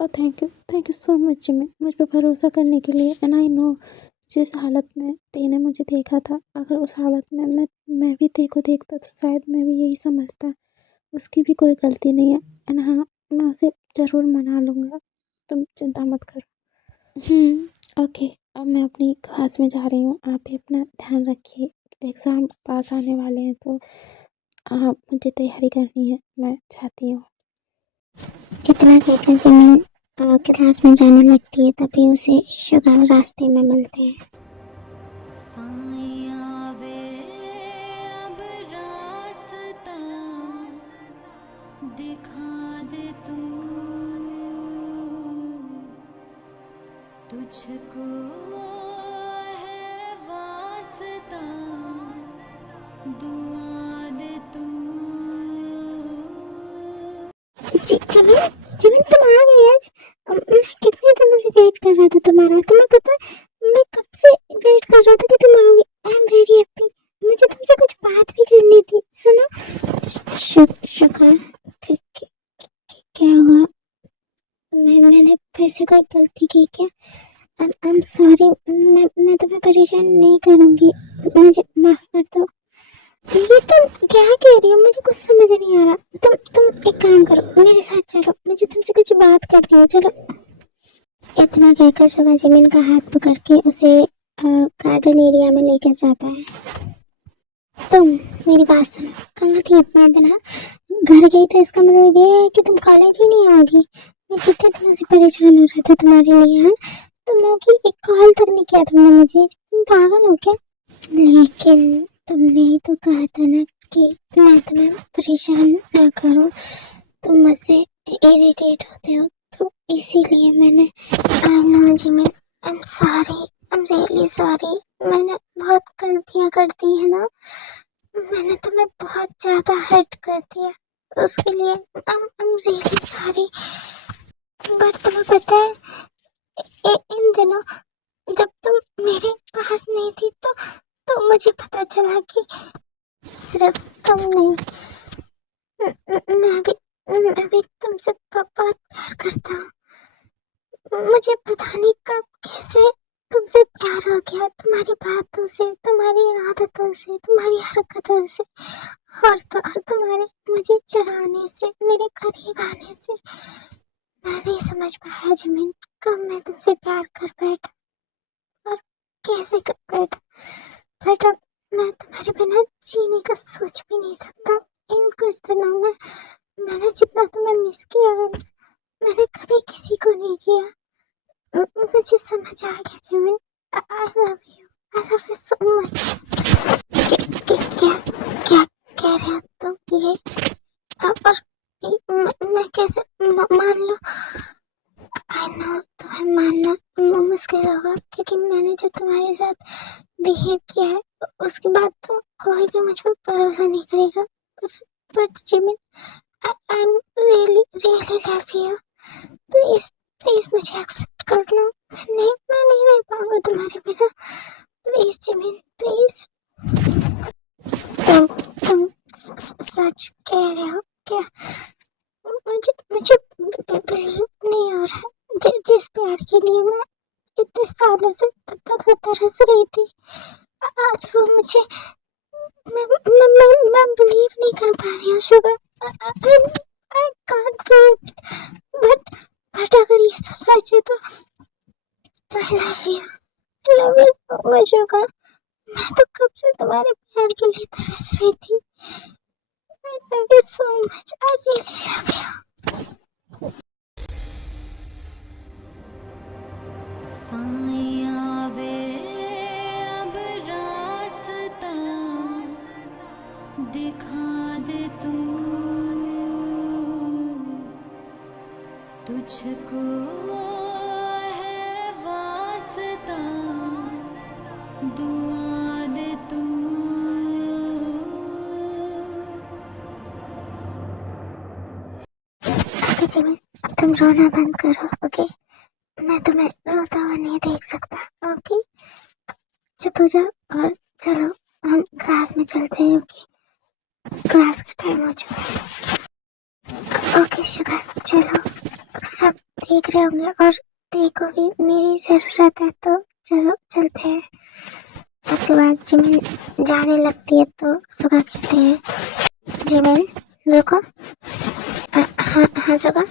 और thank you so much Jimin, मुझ पर भरोसा करने के लिए। एंड आई नो जिस हालत में तेने मुझे देखा था, अगर उस हालत में मैं भी देखो देखता तो शायद मैं भी यही समझता। उसकी भी कोई गलती नहीं है। एंड हाँ, मैं उसे ज़रूर मना लूँगा, तुम चिंता मत करो। ओके, अब मैं अपनी क्लास में जा रही हूँ। आप भी अपना ध्यान रखिए। एग्ज़ाम पास आने वाले हैं तो मुझे तैयारी करनी है, मैं चाहती हूँ। इतना कहकर जिमिन क्लास में जाने लगती है, तभी उसे शुगा रास्ते में मिलते हैं। साया वे अब रास्ता दिखा दे तू, तुझको है वास्ता दुआ दे तू। जिमिन जिमिन तुम आ गए आज। मैं कितने दिनों से वेट कर रहा था तुम्हारा। तुम्हें पता है मैं कब से वेट कर रहा था कि तुम आओगे। I am very happy. मुझे तुमसे कुछ बात भी करनी थी। सुनो। शुक्र। क्या हुआ? मैंने फिर से कोई गलती की क्या? I am sorry. मैं तुम्हें परेशान नहीं करूंगी। मुझे माफ कर दो। ये तुम क्या कह रही हो? मुझे कुछ समझ नहीं आ रहा। तुम एक काम करो, मेरे साथ चलो। मुझे तुमसे कुछ बात करनी है। चलो। इतना कहकर सुगा जमीन का हाथ पकड़ के उसे गार्डन एरिया में लेकर जाता है। तुम मेरी बात सुनो। कहाँ थी इतने दिन? हाँ, घर गई तो इसका मतलब ये है कि तुम कॉलेज ही नहीं आओगी। मैं कितने दिनों से परेशान हो रहा था तुम्हारे लिए। हाँ, तुम लोग एक कॉल तक नहीं किया तुमने मुझे। तुम पागल हो क्या? लेकिन तुमने ही तो कहा था ना कि मैं तुम्हें परेशान ना करूं। तुम मुझसे इरिटेट होते हो तो इसीलिए मैंने। I know Jimin, I am sorry. I am really sorry. मैंने बहुत गलतियां कर दी है ना। मैंने तुम्हें बहुत ज्यादा हर्ट कर दिया। उसके लिए I am really sorry. But तुम्हें पता है इन दिनों जब तुम मेरे पास नहीं थी तो मुझे पता चला कि सिर्फ तुम नहीं, मैं भी तुमसे बहुत प्यार करता हूँ। मुझे पता नहीं कब कैसे तुमसे प्यार हो गया। तुम्हारी बातों से, तुम्हारी आदतों से, तुम्हारी हरकतों से और तुम्हारे मुझे चढ़ाने से, मेरे करीब आने से। मैं नहीं समझ पाया जिमिन कब मैं तुमसे प्यार कर बैठा और कैसे कर बैठा। बट अब मैं तुम्हारे बिना जीने का सोच भी नहीं सकता। इन कुछ दिनों में मैंने जितना तुम्हें मिस किया है ना, मैंने कभी किसी को नहीं किया। मुझे समझ आ गया Jimin. I love you. I love you so much. क्या क्या कह रहे हो तुम ये? और मैं कैसे मान लूं? आई नो तुम्हें मानना मुश्किल होगा क्योंकि मैंने जो तुम्हारे साथ बिहेव किया है उसके बाद तो कोई भी मुझ पर भरोसा नहीं करेगा। But Jimin, I am really really love you. Please please मुझे एक्सेप्ट कर लो। मैं नहीं रह पाऊंगा तुम्हारे बिना। Please Jimin, please. तुम सच कह रहे हो क्या? मुझे बिलीव नहीं हो रहा। जिस प्यार के लिए मैं इतने सालों से तरस रही थी, आज वो मुझे मैं बिलीव नहीं कर पा रही हूँ sugar. I can't do it. But अगर ये सब सच है तो आई love you. I love you so much sugar. मैं तो कब से तुम्हारे प्यार के लिए तरस रही थी। आई love you so much. I really love you. साया वे अब रास्ता दिखा दे तू, तुझको है वास्ता दुआ दे तू। ओके जिमिन, अब तुम रोना बंद करो। ओके, मैं तुम्हें रोता हुआ नहीं देख सकता। ओके, चुप हो जाओ और चलो हम क्लास में चलते हैं। ओके, क्लास का टाइम हो चुका है। ओके शुगर, चलो। सब देख रहे होंगे और देखो भी, मेरी जरूरत है तो चलो चलते हैं। उसके बाद जिमिन जाने लगती है तो सुगा कहते हैं जिमिन रुको। हाँ सुगा।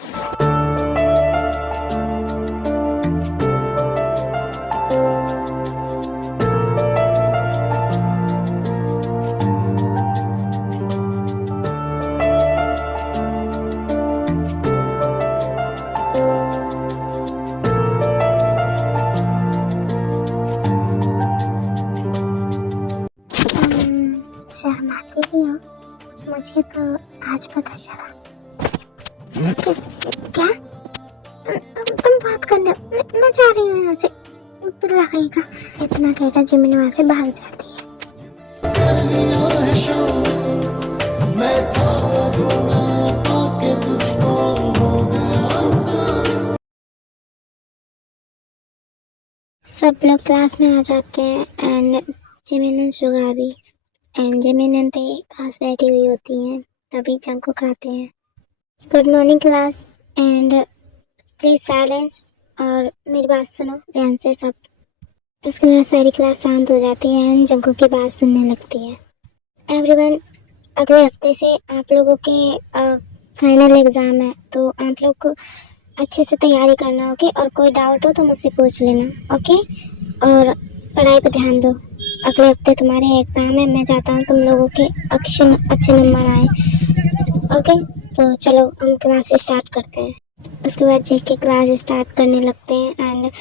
शर्माती भी हो, मुझे तो आज पता चला। क्या? तुम बात करने? मैं जा रही हूँ यहाँ से। पिल्ला कहीं का। इतना कहकर जिमिन वहाँ से भाग जाती है। मैं था ढूंढा पाके तुझको। सब लोग क्लास में आ जाते हैं एंड जिमिन एंड सुगा भी एंड जिमिन एंड ते पास बैठी हुई होती हैं, तभी जंको खाते हैं। Good morning class and please silence और मेरी बात सुनो ध्यान से सब। उसके बाद सारी क्लास शांत हो जाती है एंड जंको की बात सुनने लगती है। एवरीवन, अगले हफ्ते से आप लोगों के फाइनल एग्ज़ाम है, तो आप लोग को अच्छे से तैयारी करना, ओके? और कोई डाउट हो तो मुझसे पूछ लेना, ओके? और पढ़ाई पे ध्यान दो। अगले हफ्ते तुम्हारे एग्ज़ाम है, मैं चाहता हूँ तुम लोगों के अच्छे नंबर आए, ओके? तो चलो हम क्लास स्टार्ट करते हैं। उसके बाद जेके क्लास स्टार्ट करने लगते हैं एंड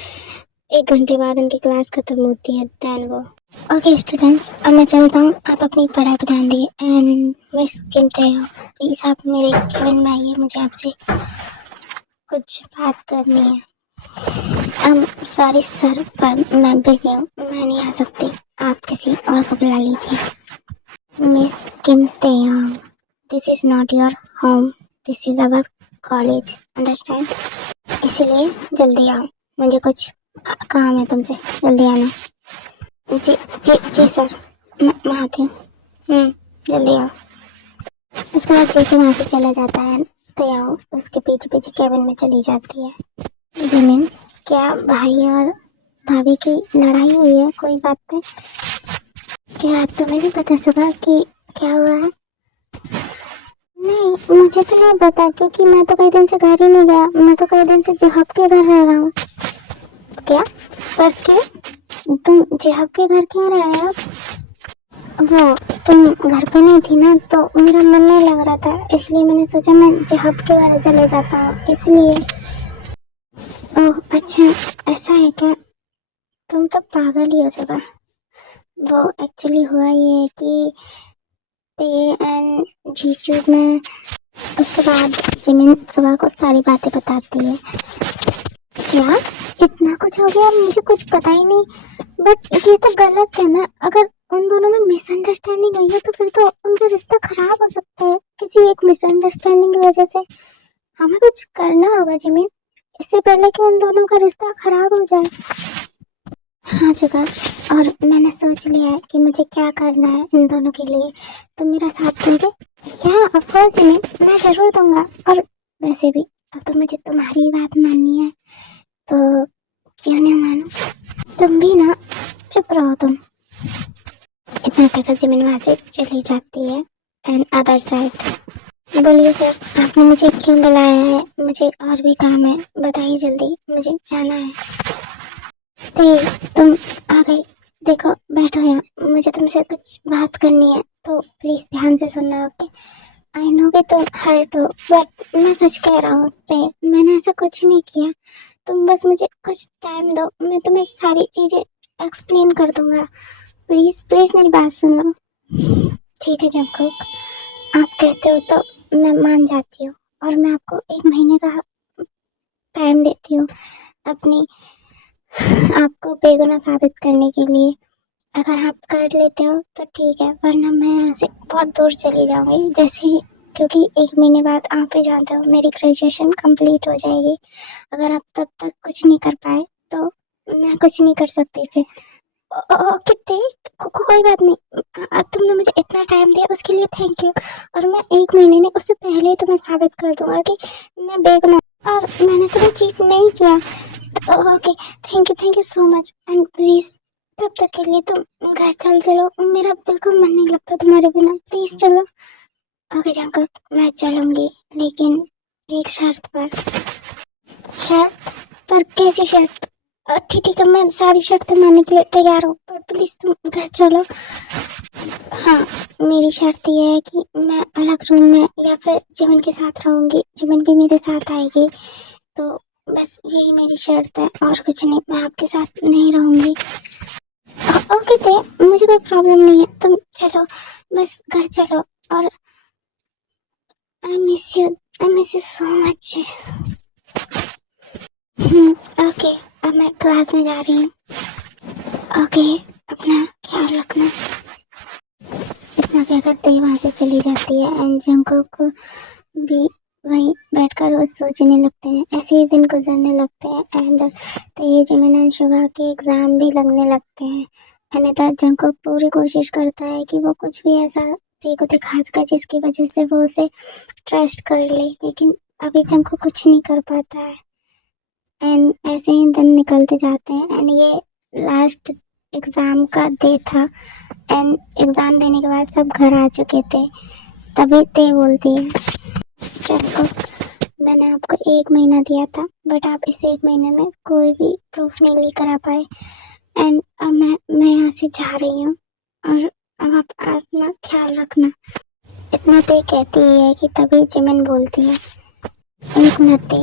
1 घंटे बाद उनकी क्लास ख़त्म होती है। देन वो ओके स्टूडेंट्स, अब मैं चलता हूँ, आप अपनी पढ़ाई पर ध्यान दिए एंड मिस गिनते हो, प्लीज़ आप मेरे केबिन में आइए, मुझे आपसे कुछ बात करनी है। सॉरी सर, पर मैं बिजी हूँ, मैं नहीं आ सकती, आप किसी और को बुला लीजिए। Miss Kim Taeyang, this is not your home, this is our college, understand? इसीलिए जल्दी आओ, मुझे कुछ काम है तुमसे, जल्दी आना। जी जी जी सर, मैं आती हूँ। जल्दी आओ। उसके बाद जेके वहाँ से चला जाता है, तो उसके पीछे पीछे केबिन में चली जाती है। जिमिन, क्या भाई और भाभी की लड़ाई हुई है कोई बात पे? क्या तुम्हें नहीं पता सुबह कि क्या हुआ है? नहीं, मुझे तो नहीं पता, क्योंकि मैं तो कई दिन से घर ही नहीं गया, मैं तो कई दिन से जोहब के घर रह रहा हूँ। क्या? पर क्यों? तुम जोहब के घर क्यों रह रहे हो? वो तुम घर पे नहीं थी ना, तो मेरा मन नहीं लग रहा था, इसलिए मैंने सोचा मैं जोहब के घर चले जाता हूँ, इसलिए। ओह अच्छा, ऐसा है क्या? तुम तो पागल ही हो चुका। वो एक्चुअली हुआ ये है कि ते एंड जीजू में। उसके बाद जिमिन सुबह को सारी बातें बताती है। क्या इतना कुछ हो गया? मुझे कुछ पता ही नहीं। बट ये तो गलत है ना, अगर उन दोनों में मिसअंडरस्टैंडिंग हुई है तो फिर तो उनका रिश्ता खराब हो सकता है किसी एक मिसअंडरस्टैंडिंग की वजह से। हमें कुछ करना होगा जिमिन, इससे पहले कि उन दोनों का रिश्ता खराब हो जाए। हाँ जुगाड़, और मैंने सोच लिया है कि मुझे क्या करना है इन दोनों के लिए। तुम मेरा साथ दोगे? या ऑफ कोर्स जिमिन, मैं ज़रूर दूंगा। और वैसे भी अब तो मुझे तुम्हारी बात माननी है, तो क्यों नहीं मानो? तुम भी ना, चुप रहो तुम। इतना कहकर जिमिन वहाँ से चली जाती है एंड अदर साइड। बोलिए सर, आपने मुझे क्यों बुलाया है? मुझे और भी काम है, बताइए जल्दी, मुझे जाना है। तुम आ गई, देखो बैठो यहाँ, मुझे तुमसे कुछ बात करनी है, तो प्लीज़ ध्यान से सुनना, ओके? आई नो कि तुम हर्ट हो, बट मैं सच कह रहा हूँ मैंने ऐसा कुछ नहीं किया। तुम बस मुझे कुछ टाइम दो, मैं तुम्हें सारी चीज़ें एक्सप्लेन कर दूंगा। प्लीज़ प्लीज़ मेरी बात सुन लो। ठीक है जंगकुक, आप कहते हो तो मैं मान जाती हूँ, और मैं आपको 1 महीने का टाइम देती हूँ अपनी आपको बेगुनाह साबित करने के लिए। अगर आप कर लेते हो तो ठीक है, वरना मैं यहाँ से बहुत दूर चली जाऊँगी, जैसे ही, क्योंकि 1 महीने बाद आप भी जानते हो मेरी ग्रेजुएशन कंप्लीट हो जाएगी। अगर आप तब तक कुछ नहीं कर पाए तो मैं कुछ नहीं कर सकती फिर। कितने कोई बात नहीं, तुमने मुझे इतना टाइम दिया उसके लिए थैंक यू। और मैं 1 महीने नहीं, उससे पहले ही तुम्हें साबित कर दूंगा कि मैं बेगुनाह, और मैंने तुम्हें चीट नहीं किया। Okay, thank you so much and please तब तक के लिए तुम घर चलो, मेरा बिल्कुल मन नहीं लगता तुम्हारे बिना, प्लीज़ चलो। ओके जंकल, मैं चलूँगी, लेकिन एक शर्त पर। शर्त पर? कैसी शर्त? ठीक है, मैं सारी शर्तें मानने के लिए तैयार हूँ, पर प्लीज़ तुम घर चलो। हाँ, मेरी शर्त ये है कि मैं अलग रूम में या फिर जिमिन के साथ रहूँगी, जिमिन भी मेरे साथ आएगी, तो बस यही मेरी शर्त है, और कुछ नहीं, मैं आपके साथ नहीं रहूँगी। ओके ते, मुझे कोई प्रॉब्लम नहीं है, तुम चलो, बस घर चलो। और I miss you so much. Okay, अब मैं क्लास में जा रही हूँ। ओके, अपना ख्याल रखना। इतना क्या करते ही वहाँ से चली जाती है एंड जंगकुक भी वहीं बैठकर रोज सोचने लगते हैं। ऐसे ही दिन गुजरने लगते हैं एंड तेज इमिनेंट शुगर के एग्ज़ाम भी लगने लगते हैं। अनिता जंको पूरी कोशिश करता है कि वो कुछ भी ऐसा को दिखा सके जिसकी वजह से वो उसे ट्रस्ट कर ले, लेकिन अभी जंको कुछ नहीं कर पाता है। एंड ऐसे ही दिन निकलते जाते हैं एंड ये लास्ट एग्ज़ाम का डे था एंड एग्ज़ाम देने के बाद सब घर आ चुके थे। तभी ते बोलती है, चलो मैंने आपको 1 महीना दिया था बट आप इस 1 महीने में कोई भी प्रूफ नहीं लेकर आ पाए एंड अब मैं यहाँ से जा रही हूँ और अब आप अपना ख्याल रखना। इतना ते कहती ही है कि तभी जिमिन बोलती है, 1 मिनट ते,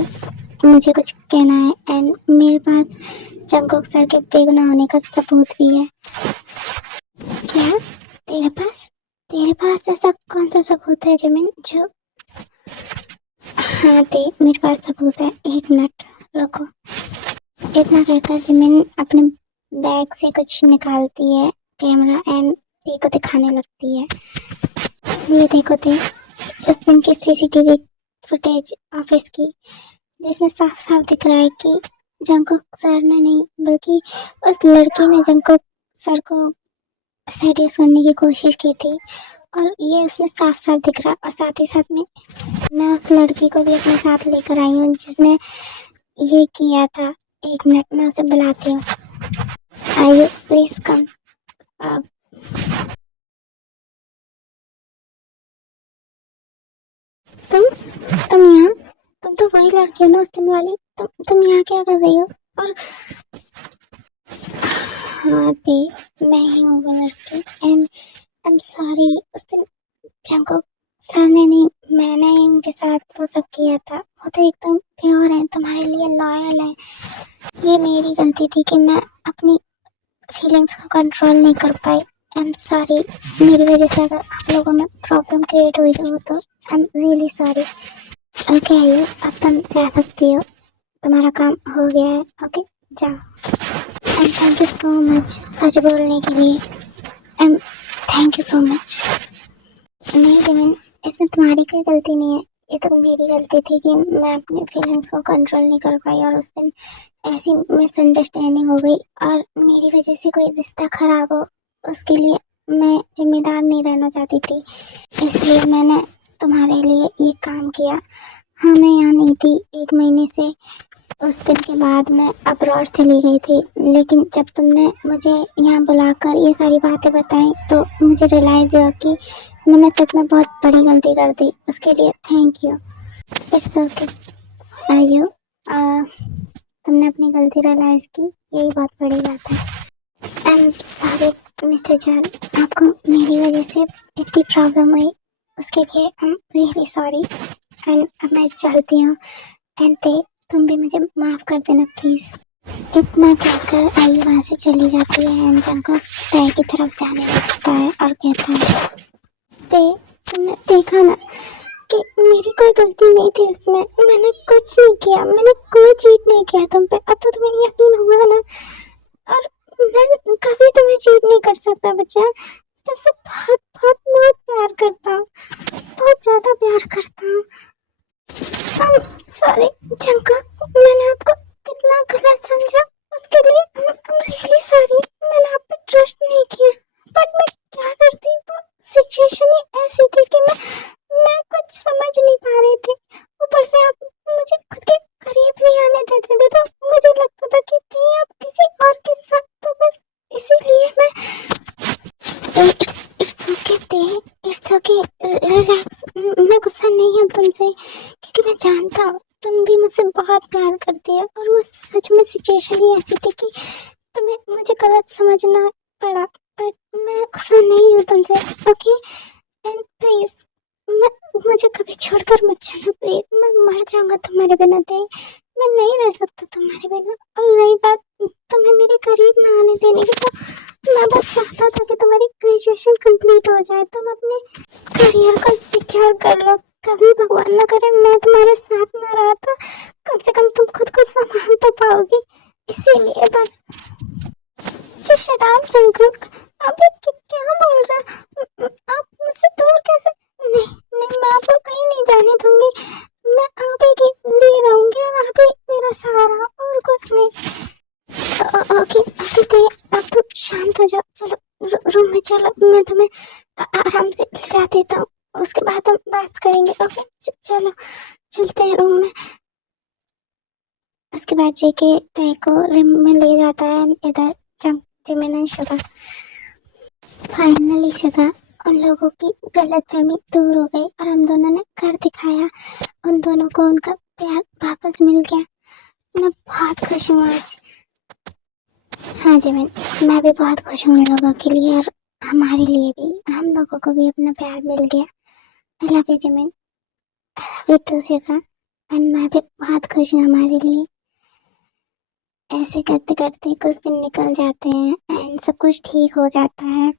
मुझे कुछ कहना है एंड मेरे पास जंगकोक सर के बेगुनाह होने का सबूत भी है। क्या तेरे पास ऐसा कौन सा सबूत है जिमिन? जो हाँ ते, मेरे पास सबूत है, 1 मिनट रुको। इतना कहकर जिमिन अपने बैग से कुछ निकालती है, कैमरा, एंड ते को दिखाने लगती है। ये देखो ते, उस दिन की सीसीटीवी फुटेज ऑफिस की, जिसमें साफ साफ दिख रहा है कि जंगकोक सर ने नहीं बल्कि उस लड़की ने जंगकोक सर को सेड्यूस करने की कोशिश की थी और ये उसमें साफ साफ दिख रहा है। और साथ ही साथ में मैं उस लड़की को भी अपने साथ लेकर आई हूँ जिसने ये किया था। 1 मिनट में उसे बुलाती हूँ, आइए प्लीज कम। तुम यहाँ, तुम तो वही लड़की हो ना उस दिन वाली, तुम यहाँ क्या कर रही हो? और हाँ ते, मैं ही हूँ वो लड़की एंड आई एम सॉरी। उस दिन जंगकोक सर ने नहीं, मैंने ही उनके साथ वो सब किया था। वो तो एकदम प्योर है, तुम्हारे लिए लॉयल है। ये मेरी गलती थी कि मैं अपनी फीलिंग्स को कंट्रोल नहीं कर पाई। आई एम सॉरी, मेरी वजह से अगर आप लोगों में प्रॉब्लम क्रिएट हुई हो तो आई एम रियली सॉरी। ओके आइए, अब तुम जा सकती हो, तुम्हारा काम हो गया है। ओके जाओ and thank you so much सच बोलने के लिए। And thank you so much. नहीं जिमिन, इसमें तुम्हारी कोई गलती नहीं है, ये तो मेरी गलती थी कि मैं अपनी फीलिंग्स को कंट्रोल नहीं कर पाई और उस दिन ऐसी मिसअंडरस्टैंडिंग हो गई और मेरी वजह से कोई रिश्ता खराब हो, उसके लिए मैं जिम्मेदार नहीं रहना चाहती थी, इसलिए मैंने तुम्हारे लिए ये काम किया। हाँ मैं यहाँ नहीं थी 1 महीने से, उस दिन के बाद मैं अब्रॉड चली गई थी, लेकिन जब तुमने मुझे यहाँ बुलाकर ये सारी बातें बताई तो मुझे रियलाइज़ हुआ कि मैंने सच में बहुत बड़ी गलती कर दी। उसके लिए थैंक यू। इट्स ओके आइयो, तुमने अपनी गलती रियलाइज़ की, यही बहुत बड़ी बात है। I am sorry mister John, आपको मेरी वजह से इतनी प्रॉब्लम हुई, उसके लिए I am really sorry and अब मैं चलती हूँ एंड तुम भी मुझे माफ़ कर देना प्लीज़। इतना कहकर आई वहाँ से चली जाती है एंड जंगकोक तय की तरफ जाने लगता है और कहता है, ते तुमने देखा ना कि मेरी कोई गलती नहीं थी इसमें, मैंने कुछ नहीं किया, मैंने कोई चीट नहीं किया तुम पे, अब तो तुम्हें यकीन हुआ ना। और मैं कभी तुम्हें चीट नहीं कर सकता बच्चा, तुमसे बहुत बहुत बहुत प्यार करता हूँ, बहुत ज़्यादा प्यार करता हूँ। सॉरी जंगकोक, मैंने आपको कितना गलत समझा, उसके लिए I'm really sorry। मैंने आप पे ट्रस्ट नहीं किया, बट मैं क्या करती, वो सिचुएशन ही ऐसी थी कि मैं कुछ समझ नहीं पा रही थी। ऊपर से आप मुझे खुद के करीब नहीं आने देते थे, तो मुझे लगता था कि कहीं आप किसी और के साथ, तो बस इसीलिए मैं इट्स ओके ते, इट्स ओके रिलैक्स, मैं गुस्सा नहीं हूँ तुमसे, क्योंकि मैं जानता हूँ तुम भी मुझसे बहुत प्यार करती है और वो सच में सिचुएशन ही ऐसी थी कि तुम्हें मुझे गलत समझना पड़ा, बट मैं गुस्सा नहीं हूँ तुमसे। ओके एंड प्लीज मुझे कभी छोड़कर मत जाना प्लीज, मैं मर जाऊंगा तुम्हारे बिना ते, मैं नहीं रह सकता तुम्हारे बिना। और रही बात तुम्हें मेरे करीब ना आने देने की, तो मैं बस चाहता था कि तुम्हारी ग्रेजुएशन कंप्लीट हो जाए, तुम अपने करियर को सिक्योर कर लो, कभी भगवान ना करे मैं तुम्हारे साथ ना रहा तो कम से कम तुम खुद को संभाल तो पाओगी, इसीलिए बस। शट अप जंगकुक, अबे क्या बोल रहा, आप मुझसे दूर कैसे? नहीं नहीं, मैं आपको कहीं नहीं जाने दूंगी, मैं आप ही के लिए रहूंगी और आप ही मेरा सहारा, और कुछ नहीं। ओके ओके ते, अब तुम शांत हो जाओ। चलो रूम में चलो, मैं तुम्हें आराम से लिटा देता हूँ, उसके बाद हम बात करेंगे। ओके चलो चलते हैं रूम में। उसके बाद जेके तय को रूम में ले जाता है। इधर जिमिन शुगा, फाइनली शुगा, उन लोगों की गलतफहमी दूर हो गई और हम दोनों ने कर दिखाया। उन दोनों को उनका प्यार वापस मिल गया। मैं बहुत खुश हूँ आज। हाँ जिमिन, मैं भी बहुत खुश हूँ उन लोगों के लिए और हमारे लिए भी। हम लोगों को भी अपना प्यार मिल गया। I love you Jimin, I love you too Shikha. And मैं भी बहुत खुश हूँ हमारे लिए। ऐसे करते करते कुछ दिन निकल जाते हैं एंड सब कुछ ठीक हो जाता है।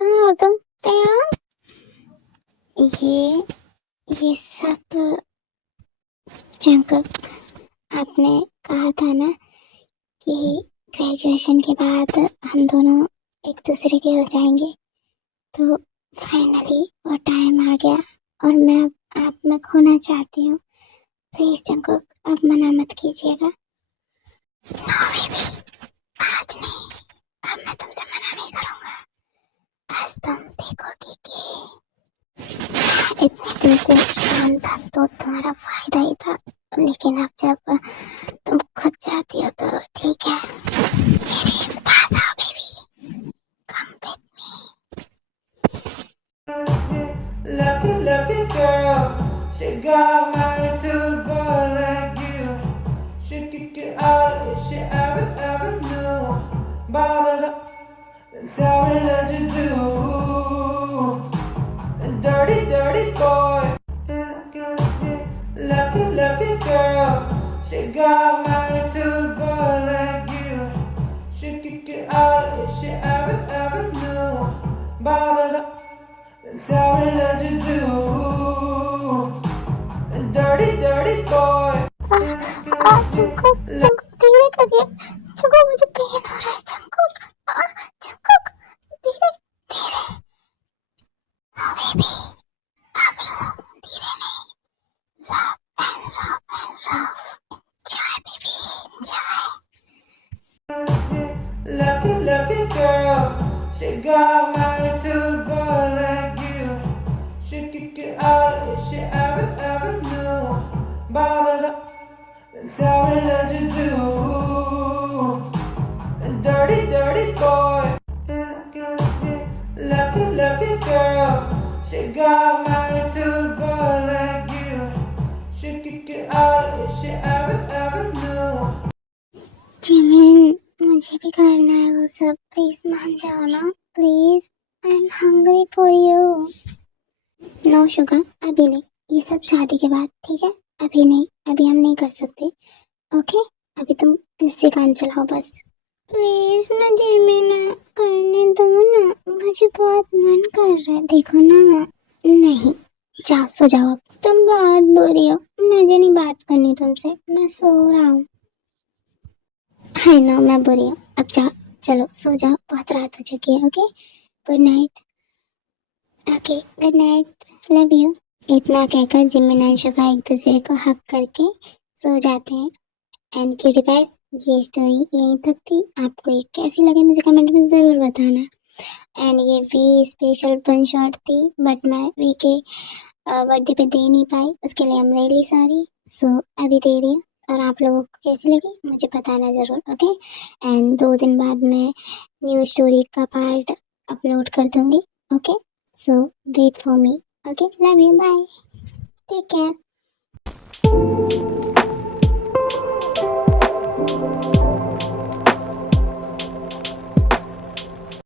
कहाँ हो तुम? ये सब जंकुक, आपने कहा था ना कि ग्रेजुएशन के बाद हम दोनों एक दूसरे के हो जाएंगे, तो फाइनली वो टाइम आ गया और मैं अब आप में खोना चाहती हूँ। प्लीज जंकुक, अब मना मत कीजिएगा। नो बेबी, आज नहीं, अब मैं तुमसे मना नहीं करूँगा। आज तुम देखोगी कि इतने दिन से शांत था तो तुम्हारा फायदा ही था, लेकिन अब जब तुम खुद चाहती हो तो ठीक है। मेरे पास आओ baby, come with Lucky girl, she got married to a boy like you. She could get out if she ever knew. Ball it up and tell me that you do. And dirty boy. Lucky girl, she got married to a boy like you. She could get out if she ever knew. Ball it up and tell me that you do. And dirty boy. Jungkook, Jungkook धीरे करिए। Jungkook मुझे pen हो रहा है। Jungkook, Jungkook धीरे धीरे। हाँ baby, अब धीरे नहीं, rough and rough. Enjoy baby, enjoy. Lucky girl, she got married to a boy like you. She could get out if she ever knew. Ball it up and tell me that you do. And dirty boy. Lucky girl, she got married to a boy like you. She could get out if she ever knew. Jimin, मुझे भी करना है वो सब। Please मान जाओ ना, please. I am hungry for you. No sugar, अभी नहीं, ये सब शादी के बाद, ठीक है? अभी नहीं, अभी हम नहीं कर सकते। ओके, अभी तुम किससे काम चलाओ बस। प्लीज ना जिमिन, करने दो ना, मुझे बहुत मन कर रहा है। देखो ना। नहीं, जाओ सो जाओ अब। तुम बहुत बुरी हो, मुझे नहीं बात करनी तुमसे, मैं सो रहा हूँ। आई नो मैं बुरी हूँ, अब जाओ, चलो सो जाओ, बहुत रात हो चुकी है। Okay, good night. Okay good night, love you. इतना कहकर जिमिन और शुगा एक दूसरे को हक करके सो जाते हैं। एंड क्यूटी गाइस, ये स्टोरी यहीं तक थी। आपको ये कैसी लगी मुझे कमेंट में ज़रूर बताना। एंड ये वी स्पेशल वन शॉट थी, बट मैं वी के बर्थडे पे दे नहीं पाई, उसके लिए I'm really sorry। सो अभी दे रही हूँ और आप लोगों को कैसी लगी मुझे बताना ज़रूर। ओके, एंड 2 दिन बाद मैं न्यू स्टोरी का पार्ट अपलोड कर दूँगी। Okay, so wait for me. Okay, love you, bye, take care.